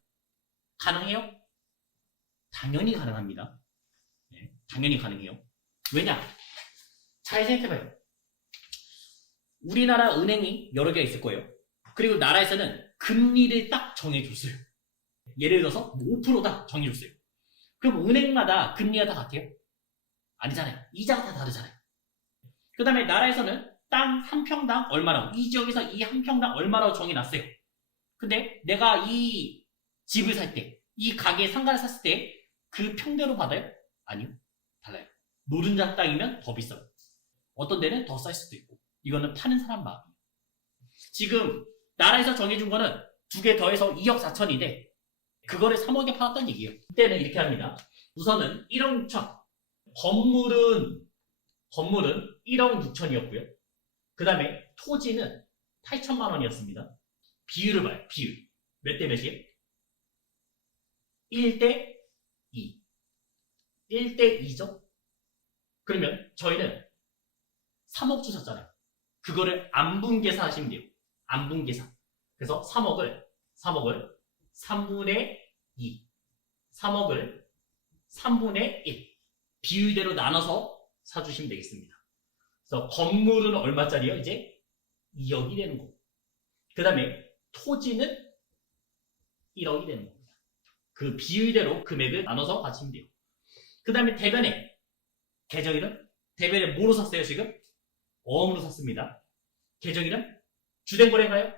가능해요? 당연히 가능합니다. 당연히 가능해요. 왜냐? 잘 생각해봐요. 우리나라 은행이 여러 개가 있을 거예요. 그리고 나라에서는 금리를 딱 정해줬어요. 예를 들어서 5%다 정해줬어요. 그럼 은행마다 금리가 다 같아요? 아니잖아요. 이자가 다 다르잖아요. 그 다음에 나라에서는 땅 한 평당 얼마라고, 이 지역에서 이 한 평당 얼마라고 정해놨어요. 근데 내가 이 집을 살 때, 이 가게 상가를 샀을 때 그 평대로 받아요? 아니요. 달라요. 노른자 땅이면 더 비싸요. 어떤 데는 더 쌀 수도 있고. 이거는 파는 사람 마음이에요. 지금 나라에서 정해준 거는 두 개 더해서 2억 4천인데 그거를 3억에 팔았다는 얘기예요. 그때는 이렇게 합니다. 우선은 1억 6천. 건물은 1억 6천이었고요. 그 다음에 토지는 8천만 원이었습니다. 비율을 봐요. 비율. 몇 대 몇이에요? 1대 2. 1대 2죠? 그러면 저희는 3억 주셨잖아요. 그거를 안분 계산하시면 돼요. 안분 계산. 그래서 3억을 3분의 2. 3억을 3분의 1. 비율대로 나눠서 사주시면 되겠습니다. 그래서 건물은 얼마짜리요? 이제 2억이 되는 거고. 그 다음에 토지는 1억이 되는 겁니다. 그 비율대로 금액을 나눠서 가시면 돼요. 그 다음에 대변에 계정일은 대변에 뭐로 샀어요 지금? 어음으로 샀습니다. 계정일은 주된거래인가요?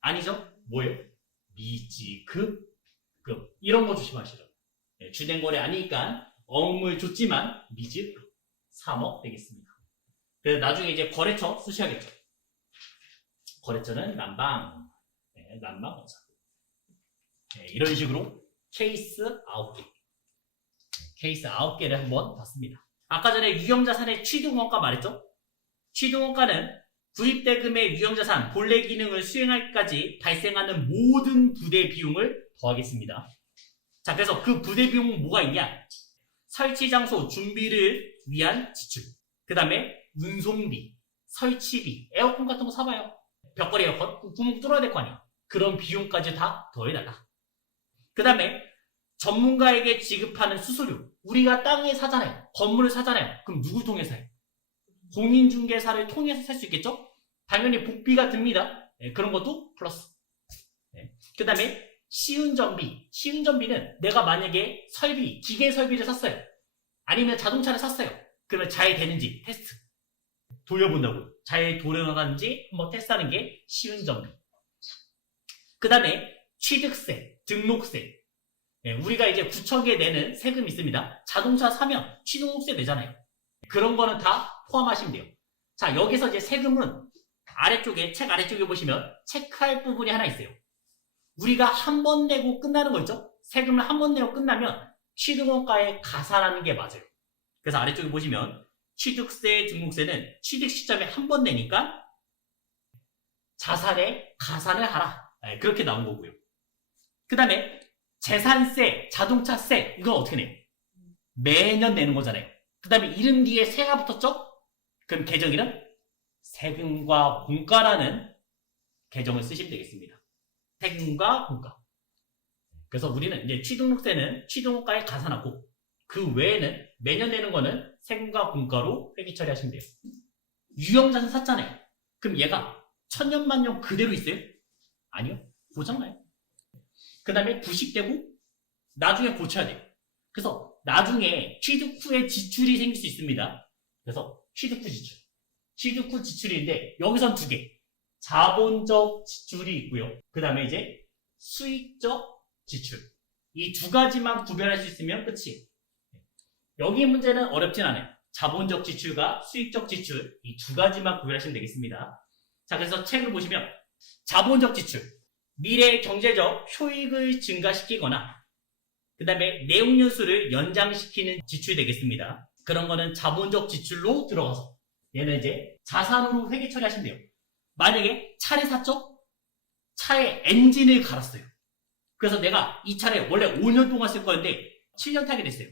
아니죠? 뭐예요? 미지급, 급 이런 거 조심하시라고. 네, 주된거래 아니니까 어음을 줬지만 미지급 3억 되겠습니다. 그래서 나중에 이제 거래처 쓰셔야겠죠. 거래처는 난방, 네, 난방거래처. 네, 이런 식으로 케이스 9개. 케이스 9개를 한번 봤습니다. 아까 전에 유형자산의 취득원가 말했죠? 취득원가는 구입대금의 유형자산 본래 기능을 수행할까지 발생하는 모든 부대 비용을 더하겠습니다. 자, 그래서 그 부대 비용은 뭐가 있냐? 설치 장소 준비를 위한 지출. 그 다음에 운송비, 설치비, 에어컨 같은 거 사봐요. 벽걸이 에어컨 구멍 뚫어야 될 거 아니야. 그런 비용까지 다 더해달라. 그 다음에 전문가에게 지급하는 수수료. 우리가 땅을 사잖아요. 건물을 사잖아요. 그럼 누구 통해서 해요? 공인중개사를 통해서 살 수 있겠죠? 당연히 복비가 듭니다. 네, 그런 것도 플러스. 네. 그 다음에 시운전비. 시운전비는 내가 만약에 설비, 기계 설비를 샀어요. 아니면 자동차를 샀어요. 그러면 잘 되는지 테스트. 돌려본다고요. 잘 돌아가는지 한번 테스트하는 게 시운전비. 그 다음에 취득세, 등록세. 네, 우리가 이제 구청에 내는 세금이 있습니다. 자동차 사면 취등록세 내잖아요. 그런 거는 다 포함하시면 돼요. 자, 여기서 이제 세금은 아래쪽에, 책 아래쪽에 보시면 체크할 부분이 하나 있어요. 우리가 한 번 내고 끝나는 거 있죠? 세금을 한 번 내고 끝나면 취득원가에 가산하는 게 맞아요. 그래서 아래쪽에 보시면 취득세, 등록세는 취득 시점에 한 번 내니까 자산에 가산을 하라. 네, 그렇게 나온 거고요. 그 다음에 재산세, 자동차세 이건 어떻게 내요? 매년 내는 거잖아요. 그 다음에 이름 뒤에 세가 붙었죠? 그럼 계정일은 세금과 공과라는 계정을 쓰시면 되겠습니다. 세금과 공과. 그래서 우리는 이제 취등록세는 취등원가에 가산하고 그 외에는 매년 내는 거는 세금과 공과로 회계 처리하시면 돼요. 유형자산 샀잖아요. 그럼 얘가 천년만년 그대로 있어요? 아니요. 고장나요. 그 다음에 부식되고 나중에 고쳐야 돼요. 그래서 나중에 취득 후에 지출이 생길 수 있습니다. 그래서 취득 후 지출. 취득 후 지출인데 여기선 두 개. 자본적 지출이 있고요. 그 다음에 이제 수익적 지출. 이 두 가지만 구별할 수 있으면 끝이에요. 여기 문제는 어렵진 않아요. 자본적 지출과 수익적 지출 이 두 가지만 구별하시면 되겠습니다. 자, 그래서 책을 보시면 자본적 지출. 미래의 경제적 효익을 증가시키거나 그 다음에 내용연수를 연장시키는 지출이 되겠습니다. 그런 거는 자본적 지출로 들어가서 얘는 이제 자산으로 회계 처리하시면 돼요. 만약에 차를 샀죠? 차에 엔진을 갈았어요. 그래서 내가 이 차를 원래 5년 동안 쓸 거였는데 7년 타게 됐어요.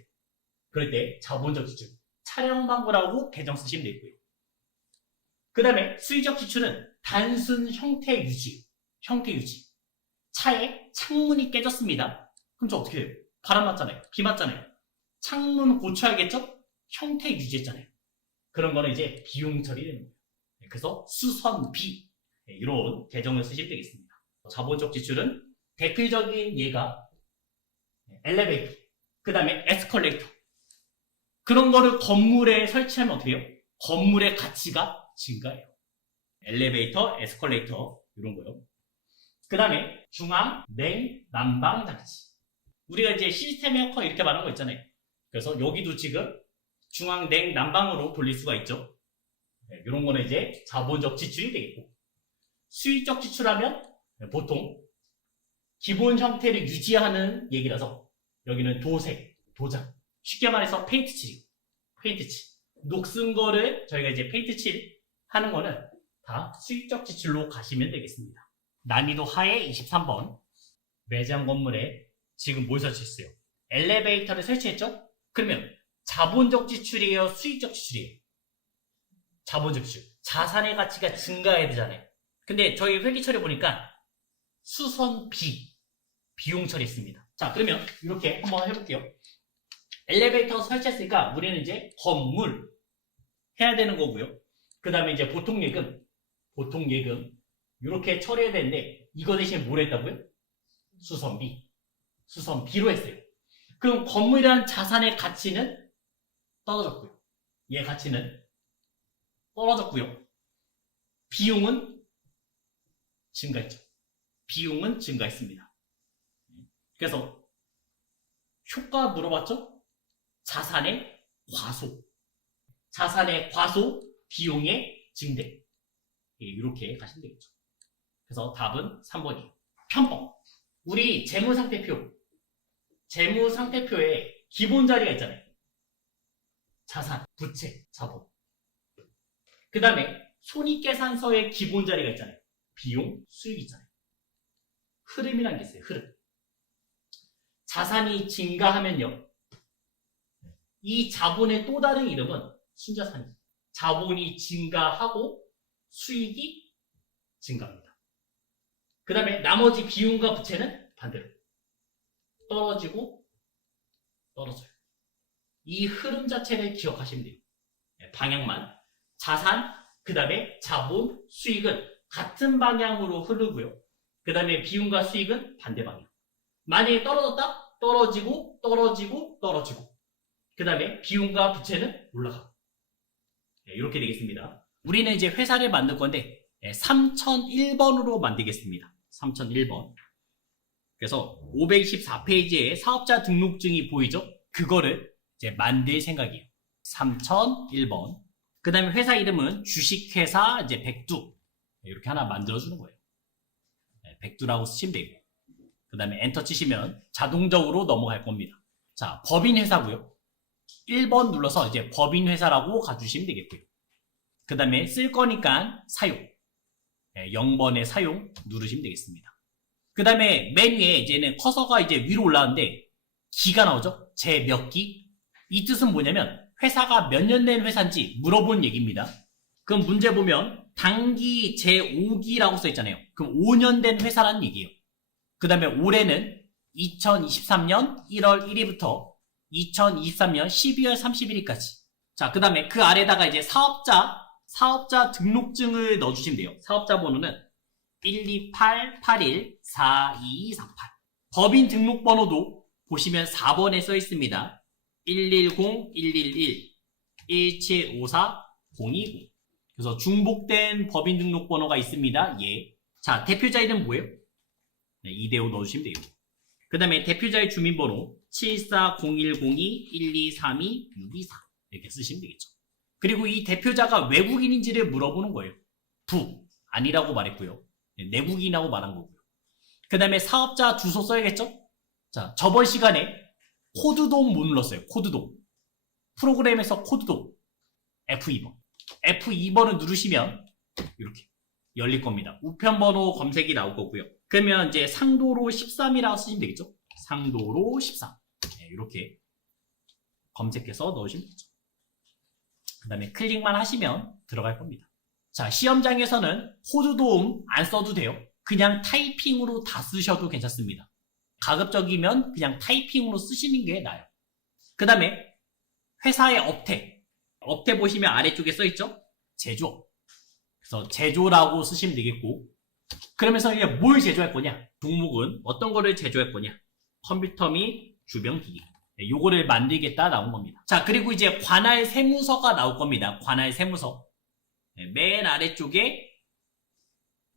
그럴 때 자본적 지출 차량방부라고 계정 쓰시면 되고요. 그 다음에 수익적 지출은 단순 형태 유지. 형태 유지. 차에 창문이 깨졌습니다. 그럼 저 어떻게 해요? 바람 맞잖아요. 비 맞잖아요. 창문 고쳐야겠죠? 형태 유지했잖아요. 그런 거는 이제 비용 처리되는 거예요. 그래서 수선비 이런 계정을 쓰시면 되겠습니다. 자본적 지출은 대표적인 예가 엘리베이터, 그 다음에 에스컬레이터. 그런 거를 건물에 설치하면 어떻게 해요? 건물의 가치가 증가해요. 엘리베이터, 에스컬레이터 이런 거요. 그 다음에 중앙, 냉, 난방 장치. 우리가 이제 시스템 에어컨 이렇게 말하는 거 있잖아요. 그래서 여기도 지금 중앙, 냉, 난방으로 돌릴 수가 있죠. 네, 이런 거는 이제 자본적 지출이 되겠고, 수익적 지출하면 보통 기본 형태를 유지하는 얘기라서 여기는 도색, 도장. 쉽게 말해서 페인트 칠이고, 페인트 칠. 녹슨 거를 저희가 이제 페인트 칠 하는 거는 다 수익적 지출로 가시면 되겠습니다. 난이도 하에 23번. 매장 건물에 지금 뭘 설치했어요? 엘리베이터를 설치했죠? 그러면 자본적 지출이에요? 수익적 지출이에요? 자본적 지출. 자산의 가치가 증가해야 되잖아요. 근데 저희 회계 처리 보니까 수선 비용 처리했습니다. 자, 그러면 이렇게 한번 해볼게요. 엘리베이터 설치했으니까 우리는 이제 건물 해야 되는 거고요. 그 다음에 이제 보통 예금 이렇게 처리해야 되는데 이거 대신 뭘 했다고요? 수선비로 했어요. 그럼 건물이라는 자산의 가치는 떨어졌고요. 얘 가치는 떨어졌고요. 비용은 증가했죠. 비용은 증가했습니다. 그래서 효과 물어봤죠? 자산의 과소, 비용의 증대. 이렇게 가시면 되겠죠. 그래서 답은 3번이에요. 편법. 우리 재무상태표에 기본 자리가 있잖아요. 자산, 부채, 자본. 그 다음에 손익계산서에 기본 자리가 있잖아요. 비용, 수익 있잖아요. 흐름이라는 게 있어요. 흐름. 자산이 증가하면요. 이 자본의 또 다른 이름은 순자산이에요. 자본이 증가하고 수익이 증가합니다. 그 다음에 나머지 비용과 부채는 반대로 떨어져요. 이 흐름 자체를 기억하시면 돼요. 방향만. 자산, 그 다음에 자본, 수익은 같은 방향으로 흐르고요. 그 다음에 비용과 수익은 반대 방향. 만약에 떨어졌다? 떨어지고. 그 다음에 비용과 부채는 올라가고. 이렇게 되겠습니다. 우리는 이제 회사를 만들 건데 3001번으로 만들겠습니다. 3001번. 그래서 524페이지에 사업자 등록증이 보이죠? 그거를 이제 만들 생각이에요. 3001번. 그 다음에 회사 이름은 주식회사 이제 백두. 이렇게 하나 만들어주는 거예요. 백두라고 쓰시면 되고. 그 다음에 엔터 치시면 자동적으로 넘어갈 겁니다. 자, 법인회사고요. 1번 눌러서 이제 법인회사라고 가주시면 되겠고요. 그 다음에 쓸 거니까 사용. 0번의 사용 누르시면 되겠습니다. 그 다음에 맨 위에 이제는 커서가 이제 위로 올라왔는데 기가 나오죠? 제 몇 기? 이 뜻은 뭐냐면 회사가 몇 년 된 회사인지 물어본 얘기입니다. 그럼 문제 보면 당기 제5기라고 써있잖아요. 그럼 5년 된 회사라는 얘기예요. 그 다음에 올해는 2023년 1월 1일부터 2023년 12월 31일까지. 자, 그 다음에 그 아래다가 이제 사업자 등록증을 넣어주시면 돼요. 사업자 번호는 128814248. 법인 등록번호도 보시면 4번에 써 있습니다. 110-111-1754-020. 그래서 중복된 법인 등록번호가 있습니다. 예. 자, 대표자 이름 뭐예요? 네, 이대호 넣어주시면 돼요. 그 다음에 대표자의 주민번호 740102-1232-624 이렇게 쓰시면 되겠죠. 그리고 이 대표자가 외국인인지를 물어보는 거예요. 아니라고 말했고요. 내국인이라고 말한 거고요. 그 다음에 사업자 주소 써야겠죠? 자, 저번 시간에 코드돔 못 눌렀어요. 코드돔. 프로그램에서 코드돔. F2번. F2번을 누르시면 이렇게 열릴 겁니다. 우편번호 검색이 나올 거고요. 그러면 이제 상도로 13이라고 쓰시면 되겠죠? 상도로 13. 네, 이렇게 검색해서 넣으시면 되죠. 그 다음에 클릭만 하시면 들어갈 겁니다. 자, 시험장에서는 코드 도움 안 써도 돼요. 그냥 타이핑으로 다 쓰셔도 괜찮습니다. 가급적이면 그냥 타이핑으로 쓰시는 게 나아요. 그 다음에 회사의 업태 보시면 아래쪽에 써있죠? 제조업. 그래서 제조라고 쓰시면 되겠고, 그러면서 이제 뭘 제조할 거냐? 종목은 어떤 거를 제조할 거냐? 컴퓨터 및 주변기기. 네, 요거를 만들겠다 나온 겁니다. 자, 그리고 이제 관할 세무서가 나올 겁니다. 관할 세무서. 네, 맨 아래쪽에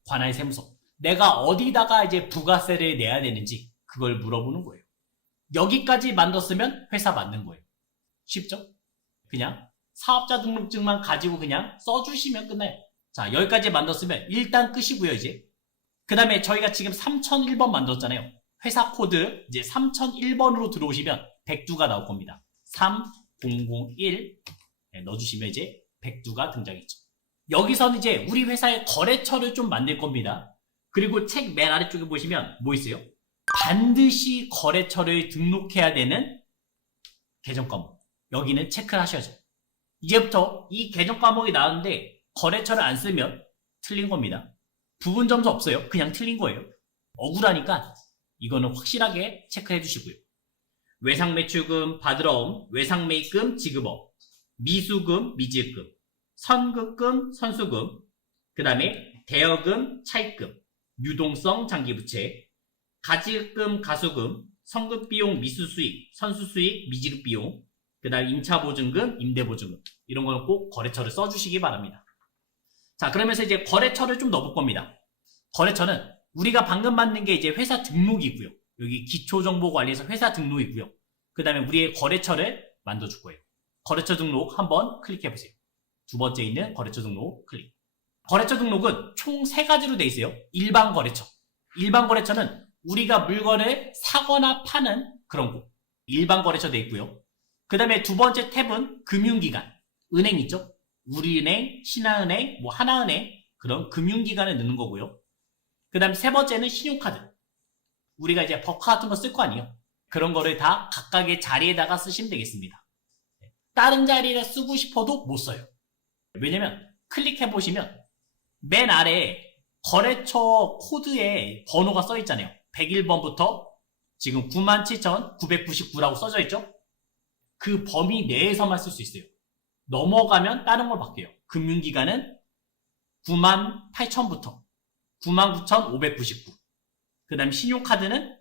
관할 세무서. 내가 어디다가 이제 부가세를 내야 되는지 그걸 물어보는 거예요. 여기까지 만들었으면 회사 만든 거예요. 쉽죠? 그냥 사업자 등록증만 가지고 그냥 써주시면 끝나요. 자, 여기까지 만들었으면 일단 끄시고요, 이제. 그 다음에 저희가 지금 3001번 만들었잖아요. 회사 코드 이제 3001번으로 들어오시면 백두가 나올 겁니다. 3001 네, 넣어주시면 이제 백두가 등장했죠. 여기서는 이제 우리 회사의 거래처를 좀 만들 겁니다. 그리고 책 맨 아래쪽에 보시면 뭐 있어요? 반드시 거래처를 등록해야 되는 계정 과목. 여기는 체크를 하셔야죠. 이제부터 이 계정 과목이 나왔는데 거래처를 안 쓰면 틀린 겁니다. 부분 점수 없어요. 그냥 틀린 거예요. 억울하니까 이거는 확실하게 체크해 주시고요. 외상매출금, 받으러옴, 외상매입금, 지급업, 미수금, 미지급금, 선급금, 선수금, 그 다음에 대여금, 차입금, 유동성, 장기부채, 가지급금, 가수금, 성급비용, 미수수익, 선수수익, 미지급비용, 그 다음 임차보증금, 임대보증금 이런 거는 꼭 거래처를 써주시기 바랍니다. 자, 그러면서 이제 거래처를 좀 넣어볼 겁니다. 거래처는 우리가 방금 만든 게 이제 회사 등록이고요. 여기 기초정보관리에서 회사 등록이고요. 그 다음에 우리의 거래처를 만들어줄 거예요. 거래처 등록 한번 클릭해보세요. 두 번째 있는 거래처 등록 클릭. 거래처 등록은 총 3가지로 되어 있어요. 일반 거래처. 일반 거래처는 우리가 물건을 사거나 파는 그런 곳. 일반 거래처 되어 있고요. 그 다음에 두 번째 탭은 금융기관. 은행 있죠? 우리은행, 신한은행, 뭐 하나은행 그런 금융기관을 넣는 거고요. 그 다음 세 번째는 신용카드. 우리가 이제 버카 같은 거 쓸 거 아니에요. 그런 거를 다 각각의 자리에다가 쓰시면 되겠습니다. 다른 자리에 쓰고 싶어도 못 써요. 왜냐면 클릭해 보시면 맨 아래에 거래처 코드에 번호가 써 있잖아요. 101번부터 지금 97,999라고 써져 있죠? 그 범위 내에서만 쓸 수 있어요. 넘어가면 다른 걸 바뀌어요. 금융기관은 98,000부터 99,599. 그 다음 신용카드는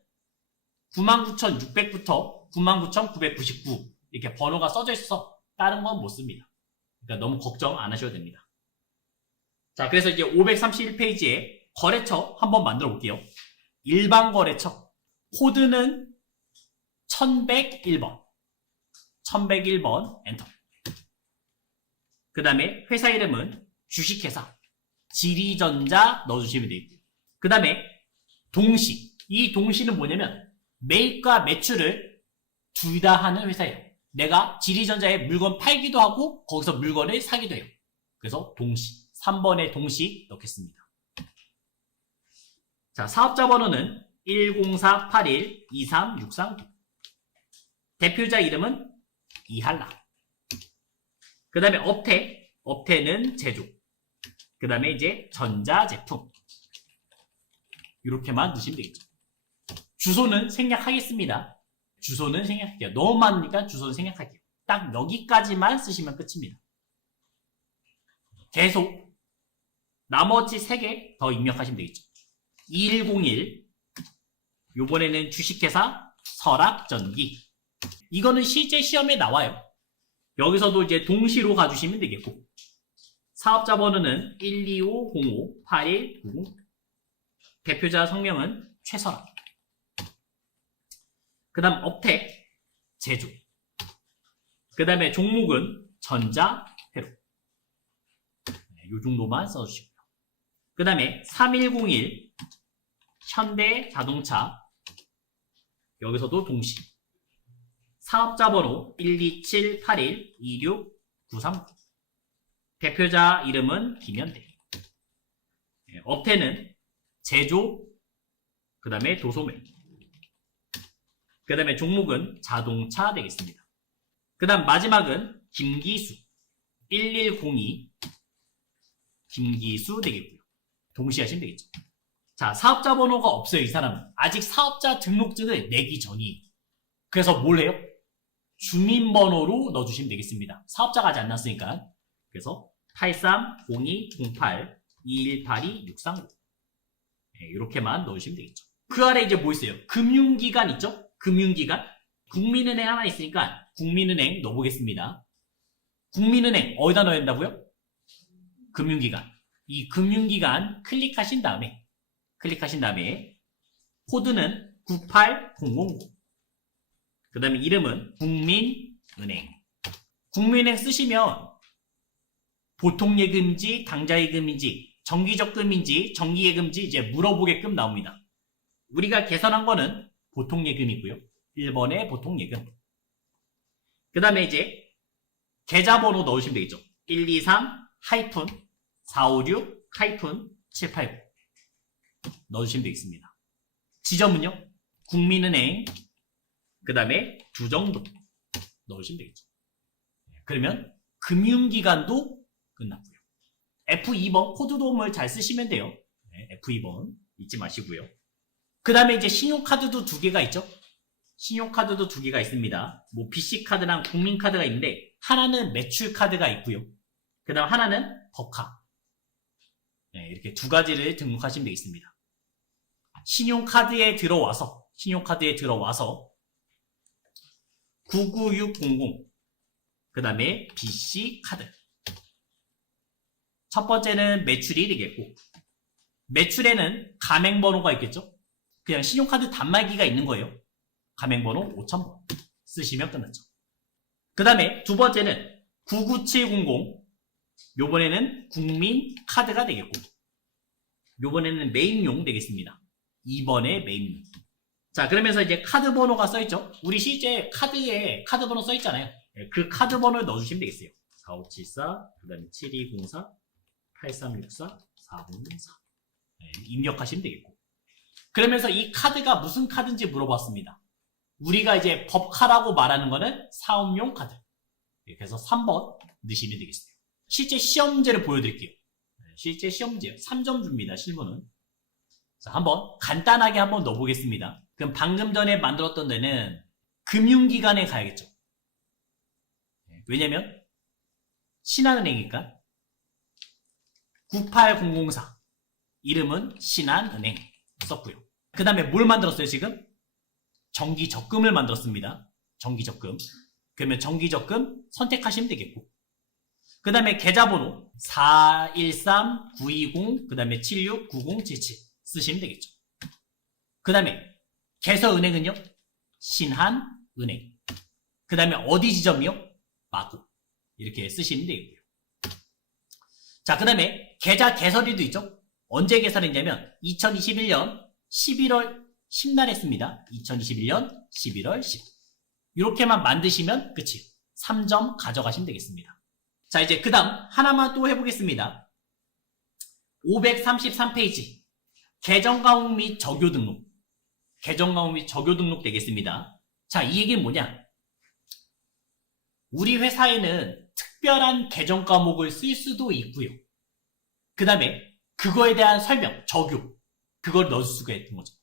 99,600부터 99,999 이렇게 번호가 써져 있어서 다른 건 못 씁니다. 그러니까 너무 걱정 안 하셔도 됩니다. 자, 그래서 이제 531페이지에 거래처 한번 만들어 볼게요. 일반 거래처. 코드는 1101번. 1101번 엔터. 그 다음에 회사 이름은 주식회사 지리전자 넣어주시면 되고요. 그 다음에 동시. 이 동시는 뭐냐면 매입과 매출을 둘 다 하는 회사예요. 내가 지리전자에 물건 팔기도 하고 거기서 물건을 사기도 해요. 그래서 동시. 3번의 동시 넣겠습니다. 자, 사업자 번호는 10481-23639. 대표자 이름은 이한라. 그 다음에 업태. 업태는 제조. 그 다음에 이제 전자제품. 이렇게만 넣으시면 되겠죠. 주소는 생략하겠습니다. 주소는 생략할게요. 너무 많으니까 주소는 생략할게요. 딱 여기까지만 쓰시면 끝입니다. 계속 나머지 3개 더 입력하시면 되겠죠. 2101 요번에는 주식회사 설악전기. 이거는 실제 시험에 나와요. 여기서도 이제 동시로 가주시면 되겠고 사업자 번호는 125058190 대표자 성명은 최설악. 그 다음 업태 제조. 그 다음에 종목은 전자회로. 이 정도만 써주시고요. 그 다음에 3101 현대자동차. 여기서도 동시. 사업자 번호 12781-26939. 대표자 이름은 김현대. 업태는 제조, 그 다음에 도소매. 그 다음에 종목은 자동차 되겠습니다. 그 다음 마지막은 김기수. 1102 김기수 되겠고요. 동시하시면 되겠죠. 자, 사업자 번호가 없어요. 이 사람은 아직 사업자 등록증을 내기 전이에요. 그래서 뭘 해요? 주민번호로 넣어주시면 되겠습니다. 사업자가 아직 안 났으니까. 그래서 830208-2182-639 이렇게만 넣으시면 되겠죠. 그 아래 이제 뭐 있어요? 금융기관 있죠? 금융기관. 국민은행 하나 있으니까 국민은행 넣어보겠습니다. 국민은행 어디다 넣어야 된다고요? 금융기관. 이 금융기관 클릭하신 다음에 코드는 98000. 그 다음에 이름은 국민은행. 국민은행 쓰시면 보통예금인지 당좌예금인지 정기적금인지 정기예금인지 이제 물어보게끔 나옵니다. 우리가 계산한 거는 보통예금이고요. 1번의 보통예금. 그 다음에 이제 계좌번호 넣으시면 되겠죠. 123-4 456 789 넣어주시면 되겠습니다. 지점은요? 국민은행, 그 다음에 두정도 넣으시면 되겠죠. 그러면 금융기관도 끝났고요. F2번 코드 도움을 잘 쓰시면 돼요. F2번 잊지 마시고요. 그 다음에 이제 신용카드도 두 개가 있죠. 신용카드도 두 개가 있습니다. 뭐 BC카드랑 국민카드가 있는데 하나는 매출카드가 있고요. 그 다음 하나는 버카. 이렇게 두 가지를 등록하시면 되겠습니다. 신용카드에 들어와서 99600 그 다음에 BC카드. 첫 번째는 매출이 되겠고 매출에는 가맹번호가 있겠죠. 그냥 신용카드 단말기가 있는 거예요. 가맹번호 5000번 쓰시면 끝났죠. 그 다음에 두 번째는 99700 요번에는 국민카드가 되겠고 요번에는 메인용 되겠습니다. 2번에 메인용. 자, 그러면서 이제 카드 번호가 써있죠. 우리 실제 카드에 카드 번호 써있잖아요. 그 카드 번호를 넣어주시면 되겠어요. 4574 그 다음에 7204 8364 4004 입력하시면 되겠고 그러면서 이 카드가 무슨 카드인지 물어봤습니다. 우리가 이제 법카라고 말하는 거는 사업용 카드. 그래서 3번 넣으시면 되겠어요. 실제 시험제를 보여드릴게요. 실제 시험제요. 3점 줍니다. 실무는. 자, 한번 간단하게 한번 넣어보겠습니다. 그럼 방금 전에 만들었던 데는 금융기관에 가야겠죠. 왜냐면 신한은행이니까 98004 이름은 신한은행 썼고요. 그 다음에 뭘 만들었어요 지금? 정기적금을 만들었습니다. 정기적금. 그러면 정기적금 선택하시면 되겠고 그 다음에 계좌번호 413920 그 다음에 769077 쓰시면 되겠죠. 그 다음에 개서은행은요? 신한은행. 그 다음에 어디 지점이요? 마구. 이렇게 쓰시면 되겠고요. 자, 그 다음에 계좌 개설일도 있죠? 언제 개설했냐면 2021년 11월 10날 했습니다. 2021년 11월 10. 이렇게만 만드시면 끝이에요. 3점 가져가시면 되겠습니다. 자, 이제 그 다음 하나만 또 해보겠습니다. 533페이지 계정과목 및 적요 등록. 계정과목 및 적요 등록 되겠습니다. 자, 이 얘기는 뭐냐? 우리 회사에는 특별한 계정 과목을 쓸 수도 있고요. 그 다음에 그거에 대한 설명, 적요 그걸 넣을 수가 있는 거죠.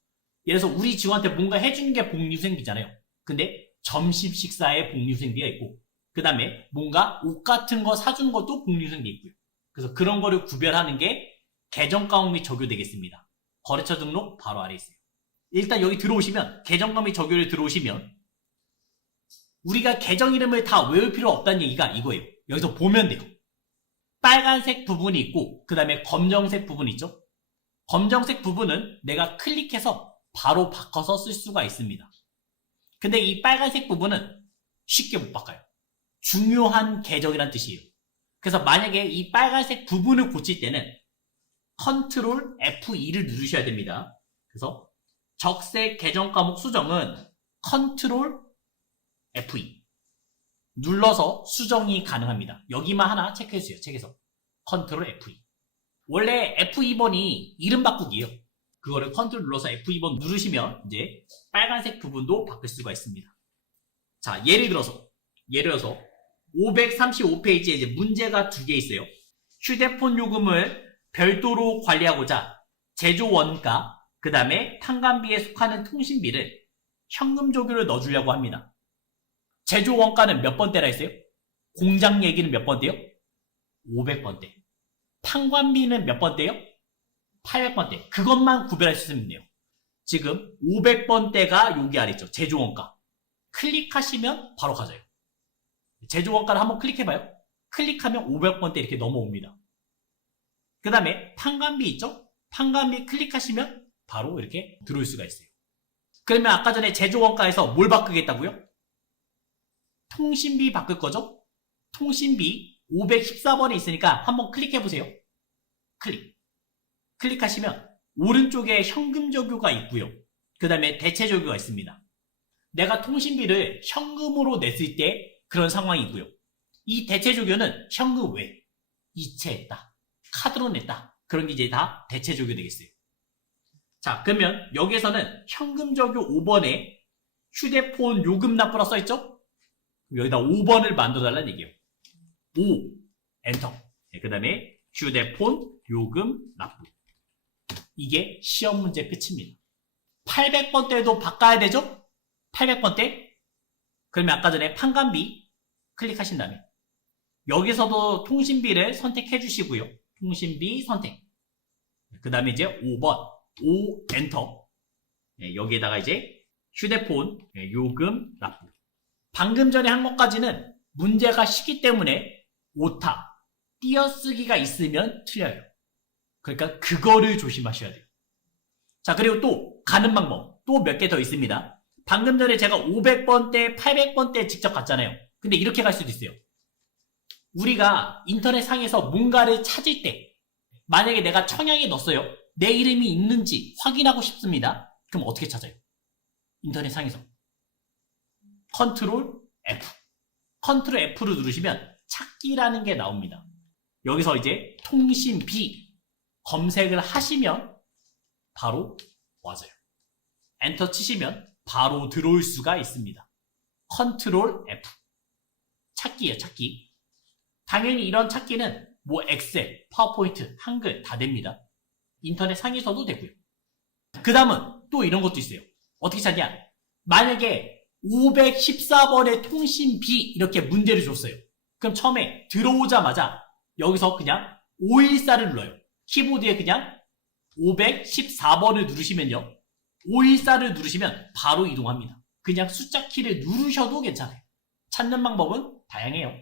예를 들어서 우리 직원한테 뭔가 해주는 게 복리후생비잖아요. 근데 점심 식사에 복리후생비가 있고 그 다음에 뭔가 옷 같은 거 사주는 것도 복리후생비 있고요. 그래서 그런 거를 구별하는 게 계정 과목 및 적요 되겠습니다. 거래처 등록 바로 아래에 있어요. 일단 여기 들어오시면 계정 과목 및 적요를 들어오시면 우리가 계정 이름을 다 외울 필요 없다는 얘기가 이거예요. 여기서 보면 돼요. 빨간색 부분이 있고 그 다음에 검정색 부분이 있죠. 검정색 부분은 내가 클릭해서 바로 바꿔서 쓸 수가 있습니다. 근데 이 빨간색 부분은 쉽게 못 바꿔요. 중요한 계정이란 뜻이에요. 그래서 만약에 이 빨간색 부분을 고칠 때는 컨트롤 F2를 누르셔야 됩니다. 그래서 적색 계정 과목 수정은 컨트롤 F2 눌러서 수정이 가능합니다. 여기만 하나 체크해주세요. 책에서 컨트롤 F2 원래 F2번이 이름 바꾸기예요. 그거를 컨트롤 눌러서 F2번 누르시면 이제 빨간색 부분도 바꿀 수가 있습니다. 자, 예를 들어서 535페이지에 이제 문제가 두 개 있어요. 휴대폰 요금을 별도로 관리하고자 제조 원가 그 다음에 판관비에 속하는 통신비를 현금 조교를 넣어주려고 합니다. 제조 원가는 몇 번대라 했어요? 공장 얘기는 몇 번대요? 500번대. 판관비는 몇 번대요? 800번대. 그것만 구별할 수 있으면 돼요. 지금 500번대가 여기 아래 있죠. 제조 원가. 클릭하시면 바로 가져요. 제조 원가를 한번 클릭해봐요. 클릭하면 500번대 이렇게 넘어옵니다. 그 다음에 판관비 있죠? 판관비 클릭하시면 바로 이렇게 들어올 수가 있어요. 그러면 아까 전에 제조 원가에서 뭘 바꾸겠다고요? 통신비 바꿀 거죠? 통신비 514번에 있으니까 한번 클릭해보세요. 클릭하시면 오른쪽에 현금 적요가 있고요. 그 다음에 대체 적요가 있습니다. 내가 통신비를 현금으로 냈을 때 그런 상황이 있고요. 이 대체 적요는 현금 외, 이체했다. 카드로 냈다. 그런 게 이제 다 대체 적용 되겠어요. 자, 그러면 여기에서는 현금 적용 5번에 휴대폰 요금 납부라 써있죠? 여기다 5번을 만들어달라는 얘기예요. 5, 엔터. 그 다음에 휴대폰 요금 납부. 이게 시험 문제 끝입니다. 800번대도 바꿔야 되죠? 800번대? 그러면 아까 전에 판관비 클릭하신 다음에 여기서도 통신비를 선택해 주시고요. 통신비 선택. 그 다음에 이제 5번 5 엔터. 여기에다가 이제 휴대폰 요금 납부. 방금 전에 한 것까지는 문제가 쉽기 때문에 오타 띄어쓰기가 있으면 틀려요. 그러니까 그거를 조심하셔야 돼요. 자, 그리고 또 가는 방법 또 몇 개 더 있습니다. 방금 전에 제가 500번대 800번대 직접 갔잖아요. 근데 이렇게 갈 수도 있어요. 우리가 인터넷 상에서 뭔가를 찾을 때 만약에 내가 청약에 넣었어요. 내 이름이 있는지 확인하고 싶습니다. 그럼 어떻게 찾아요? 인터넷 상에서 컨트롤 F. 컨트롤 F를 누르시면 찾기라는 게 나옵니다. 여기서 이제 통신비 검색을 하시면 바로 와져요. 엔터 치시면 바로 들어올 수가 있습니다. 컨트롤 F. 찾기예요, 찾기. 당연히 이런 찾기는 뭐 엑셀, 파워포인트, 한글 다 됩니다. 인터넷 상에서도 되고요. 그 다음은 또 이런 것도 있어요. 어떻게 찾냐? 만약에 514번의 통신비 이렇게 문제를 줬어요. 그럼 처음에 들어오자마자 여기서 그냥 514를 눌러요. 키보드에 그냥 514번을 누르시면요. 514를 누르시면 바로 이동합니다. 그냥 숫자 키를 누르셔도 괜찮아요. 찾는 방법은 다양해요.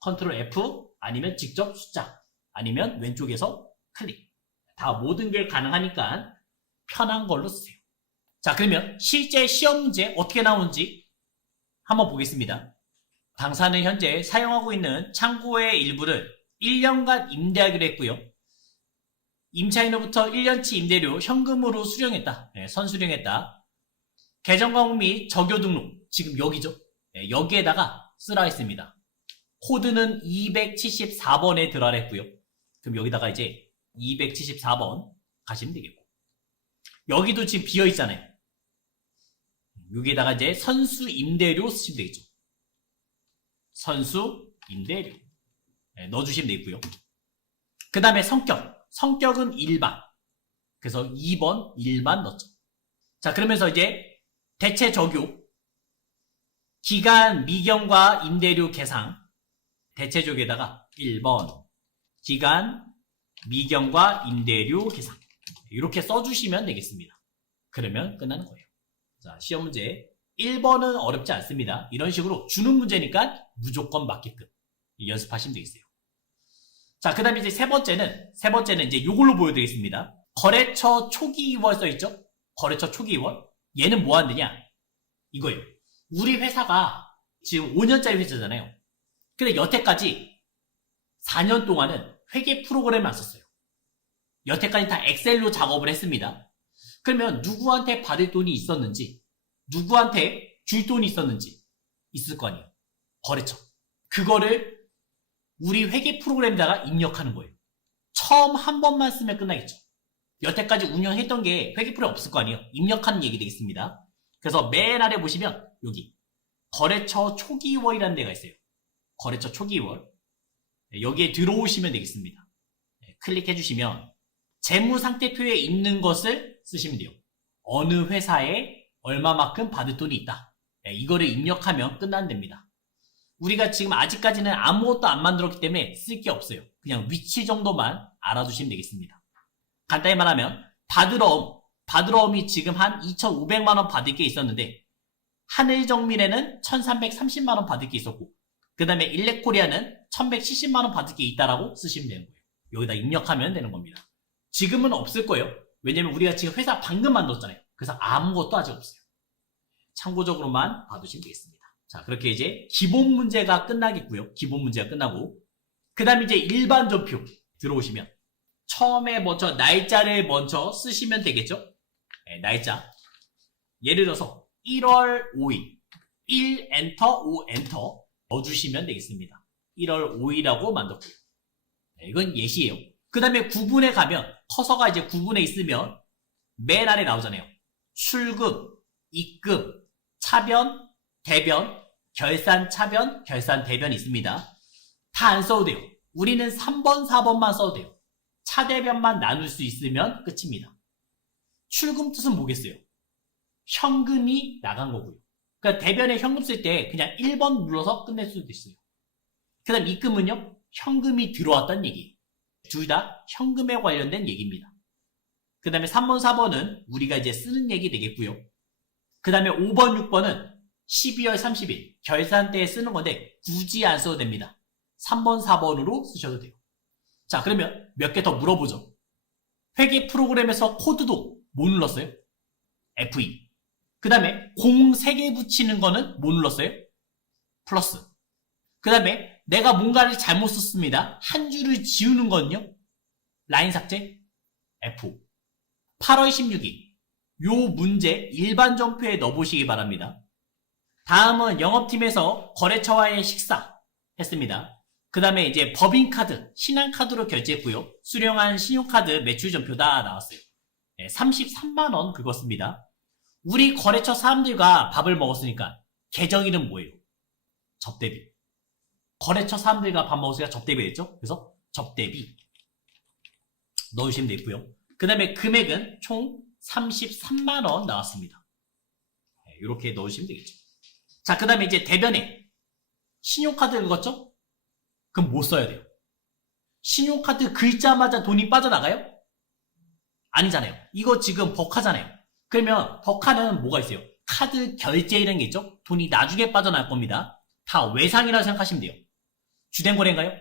컨트롤 F 아니면 직접 숫자 아니면 왼쪽에서 클릭. 다 모든 게 가능하니까 편한 걸로 쓰세요. 자, 그러면 실제 시험 문제 어떻게 나오는지 한번 보겠습니다. 당사는 현재 사용하고 있는 창고의 일부를 1년간 임대하기로 했고요. 임차인으로부터 1년치 임대료 현금으로 수령했다. 선수령했다. 계정 과목 및 적요 등록 지금 여기죠. 여기에다가 쓰라 했습니다. 코드는 274번에 들어라 했고요. 그럼 여기다가 이제 274번 가시면 되겠고, 여기도 지금 비어 있잖아요. 여기에다가 이제 선수 임대료 쓰시면 되겠죠. 선수 임대료 넣어주시면 되겠고요. 그 다음에 성격은 일반. 그래서 2번 일반 넣죠. 자, 그러면서 이제 대체 적용 기간 미경과 임대료 계상 대체 적용에다가 1번 기간 미경과 임대료 계상 이렇게 써주시면 되겠습니다. 그러면 끝나는 거예요. 자, 시험 문제 1번은 어렵지 않습니다. 이런 식으로 주는 문제니까 무조건 맞게끔 연습하시면 되겠어요. 자, 그 다음에 이제 세 번째는 이제 요걸로 보여드리겠습니다. 거래처 초기 2월 써있죠? 거래처 초기 2월. 얘는 뭐 하느냐? 이거예요. 우리 회사가 지금 5년짜리 회사잖아요. 근데 여태까지 4년 동안은 회계 프로그램을 안 썼어요. 여태까지 다 엑셀로 작업을 했습니다. 그러면 누구한테 받을 돈이 있었는지, 누구한테 줄 돈이 있었는지 있을 거 아니에요. 거래처. 그거를 우리 회계 프로그램에다가 입력하는 거예요. 처음 한 번만 쓰면 끝나겠죠. 여태까지 운영했던 게 회계 프로그램 없을 거 아니에요. 입력하는 얘기 되겠습니다. 그래서 맨 아래 보시면 여기 거래처 초기월이라는 데가 있어요. 거래처 초기월. 여기에 들어오시면 되겠습니다. 클릭해 주시면 재무상태표에 있는 것을 쓰시면 돼요. 어느 회사에 얼마만큼 받을 돈이 있다. 이거를 입력하면 끝난답니다. 우리가 지금 아직까지는 아무것도 안 만들었기 때문에 쓸 게 없어요. 그냥 위치 정도만 알아두시면 되겠습니다. 간단히 말하면 바드러움이 지금 한 2,500만원 받을 게 있었는데 하늘정밀에는 1,330만원 받을 게 있었고, 그 다음에 일렉코리아는 1,170만원 받을 게 있다라고 쓰시면 되는 거예요. 여기다 입력하면 되는 겁니다. 지금은 없을 거예요. 왜냐면 우리가 지금 회사 방금 만들었잖아요. 그래서 아무것도 아직 없어요. 참고적으로만 봐두시면 되겠습니다. 자, 그렇게 이제 기본 문제가 끝나겠고요. 기본 문제가 끝나고, 그 다음에 이제 일반 전표 들어오시면 처음에 먼저 날짜를 먼저 쓰시면 되겠죠. 날짜. 예를 들어서 1월 5일 1 엔터 5 엔터 넣어주시면 되겠습니다. 1월 5일이라고 만들었고요. 이건 예시예요. 그 다음에 구분에 가면 커서가 이제 구분에 있으면 맨 아래 나오잖아요. 출급, 입급, 차변, 대변, 결산 차변, 결산 대변이 있습니다. 다 안 써도 돼요. 우리는 3번, 4번만 써도 돼요. 차대변만 나눌 수 있으면 끝입니다. 출금 뜻은 뭐겠어요? 현금이 나간 거고요. 그러니까 대변에 현금 쓸 때 그냥 1번 눌러서 끝낼 수도 있어요. 그 다음 입금은요, 현금이 들어왔다는 얘기예요. 둘 다 현금에 관련된 얘기입니다. 그 다음에 3번, 4번은 우리가 이제 쓰는 얘기 되겠고요. 그 다음에 5번, 6번은 12월 30일 결산 때에 쓰는 건데 굳이 안 써도 됩니다. 3번, 4번으로 쓰셔도 돼요. 자, 그러면 몇 개 더 물어보죠. 회계 프로그램에서 코드도 뭐 눌렀어요? F2. 그 다음에 공 3개 붙이는 거는 뭐 눌렀어요? 플러스. 그 다음에 내가 뭔가를 잘못 썼습니다. 한 줄을 지우는 거는요? 라인 삭제? F5. 8월 16일. 요 문제 일반 점표에 넣어보시기 바랍니다. 다음은 영업팀에서 거래처와의 식사 했습니다. 그 다음에 이제 법인카드, 신한카드로 결제했고요. 수령한 신용카드 매출점표 다 나왔어요. 33만원 긁었습니다. 우리 거래처 사람들과 밥을 먹었으니까 계정 이름 뭐예요? 접대비. 거래처 사람들과 밥 먹었으니까 접대비 됐죠? 그래서 접대비 넣으시면 되고요. 그 다음에 금액은 총 33만원 나왔습니다. 이렇게 넣으시면 되겠죠. 자, 그 다음에 이제 대변에 신용카드 긁었죠? 그럼 뭐 써야 돼요? 신용카드 긁자마자 돈이 빠져나가요? 아니잖아요. 이거 지금 버카잖아요. 그러면 버카는 뭐가 있어요? 카드 결제이라는 게 있죠? 돈이 나중에 빠져나갈 겁니다. 다 외상이라고 생각하시면 돼요. 주된 거래인가요?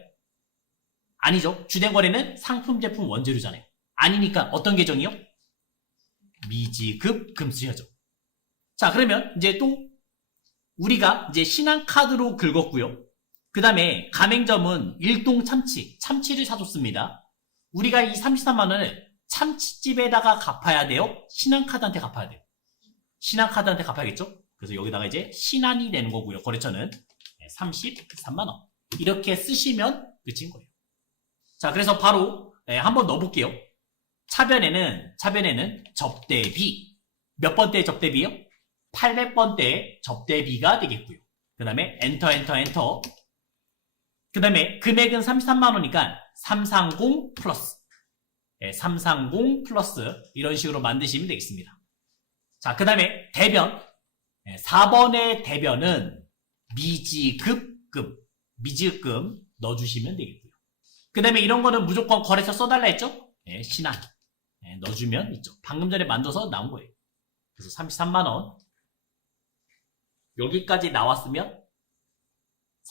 아니죠. 주된 거래는 상품, 제품, 원재료잖아요. 아니니까 어떤 계정이요? 미지급 금 쓰셔야죠. 자, 그러면 이제 또 우리가 이제 신한카드로 긁었고요. 그 다음에 가맹점은 일동 참치를 사줬습니다. 우리가 이 33만원을 참치집에다가 갚아야 돼요? 신한카드한테 갚아야 돼요? 신한카드한테 갚아야겠죠? 그래서 여기다가 이제 신한이 되는 거고요. 거래처는 33만원. 이렇게 쓰시면 끝인 거예요. 자, 그래서 바로 한번 넣어볼게요. 차변에는 접대비. 몇 번째 접대비요? 800번대 접대비가 되겠고요. 그 다음에 엔터. 그 다음에 금액은 33만원이니까 330 플러스. 330 플러스 이런 식으로 만드시면 되겠습니다. 자, 그 다음에 대변. 4번의 대변은 미지급금 넣어주시면 되겠고요. 그 다음에 이런 거는 무조건 거래처 써달라 했죠? 신한. 넣어주면 있죠. 방금 전에 만들어서 나온 거예요. 그래서 33만원. 여기까지 나왔으면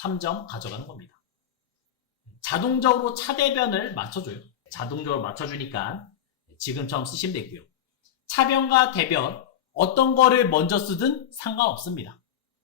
3점 가져가는 겁니다. 자동적으로 차대변을 맞춰줘요. 자동적으로 맞춰주니까 지금처럼 쓰시면 되고요. 차변과 대변 어떤 거를 먼저 쓰든 상관없습니다.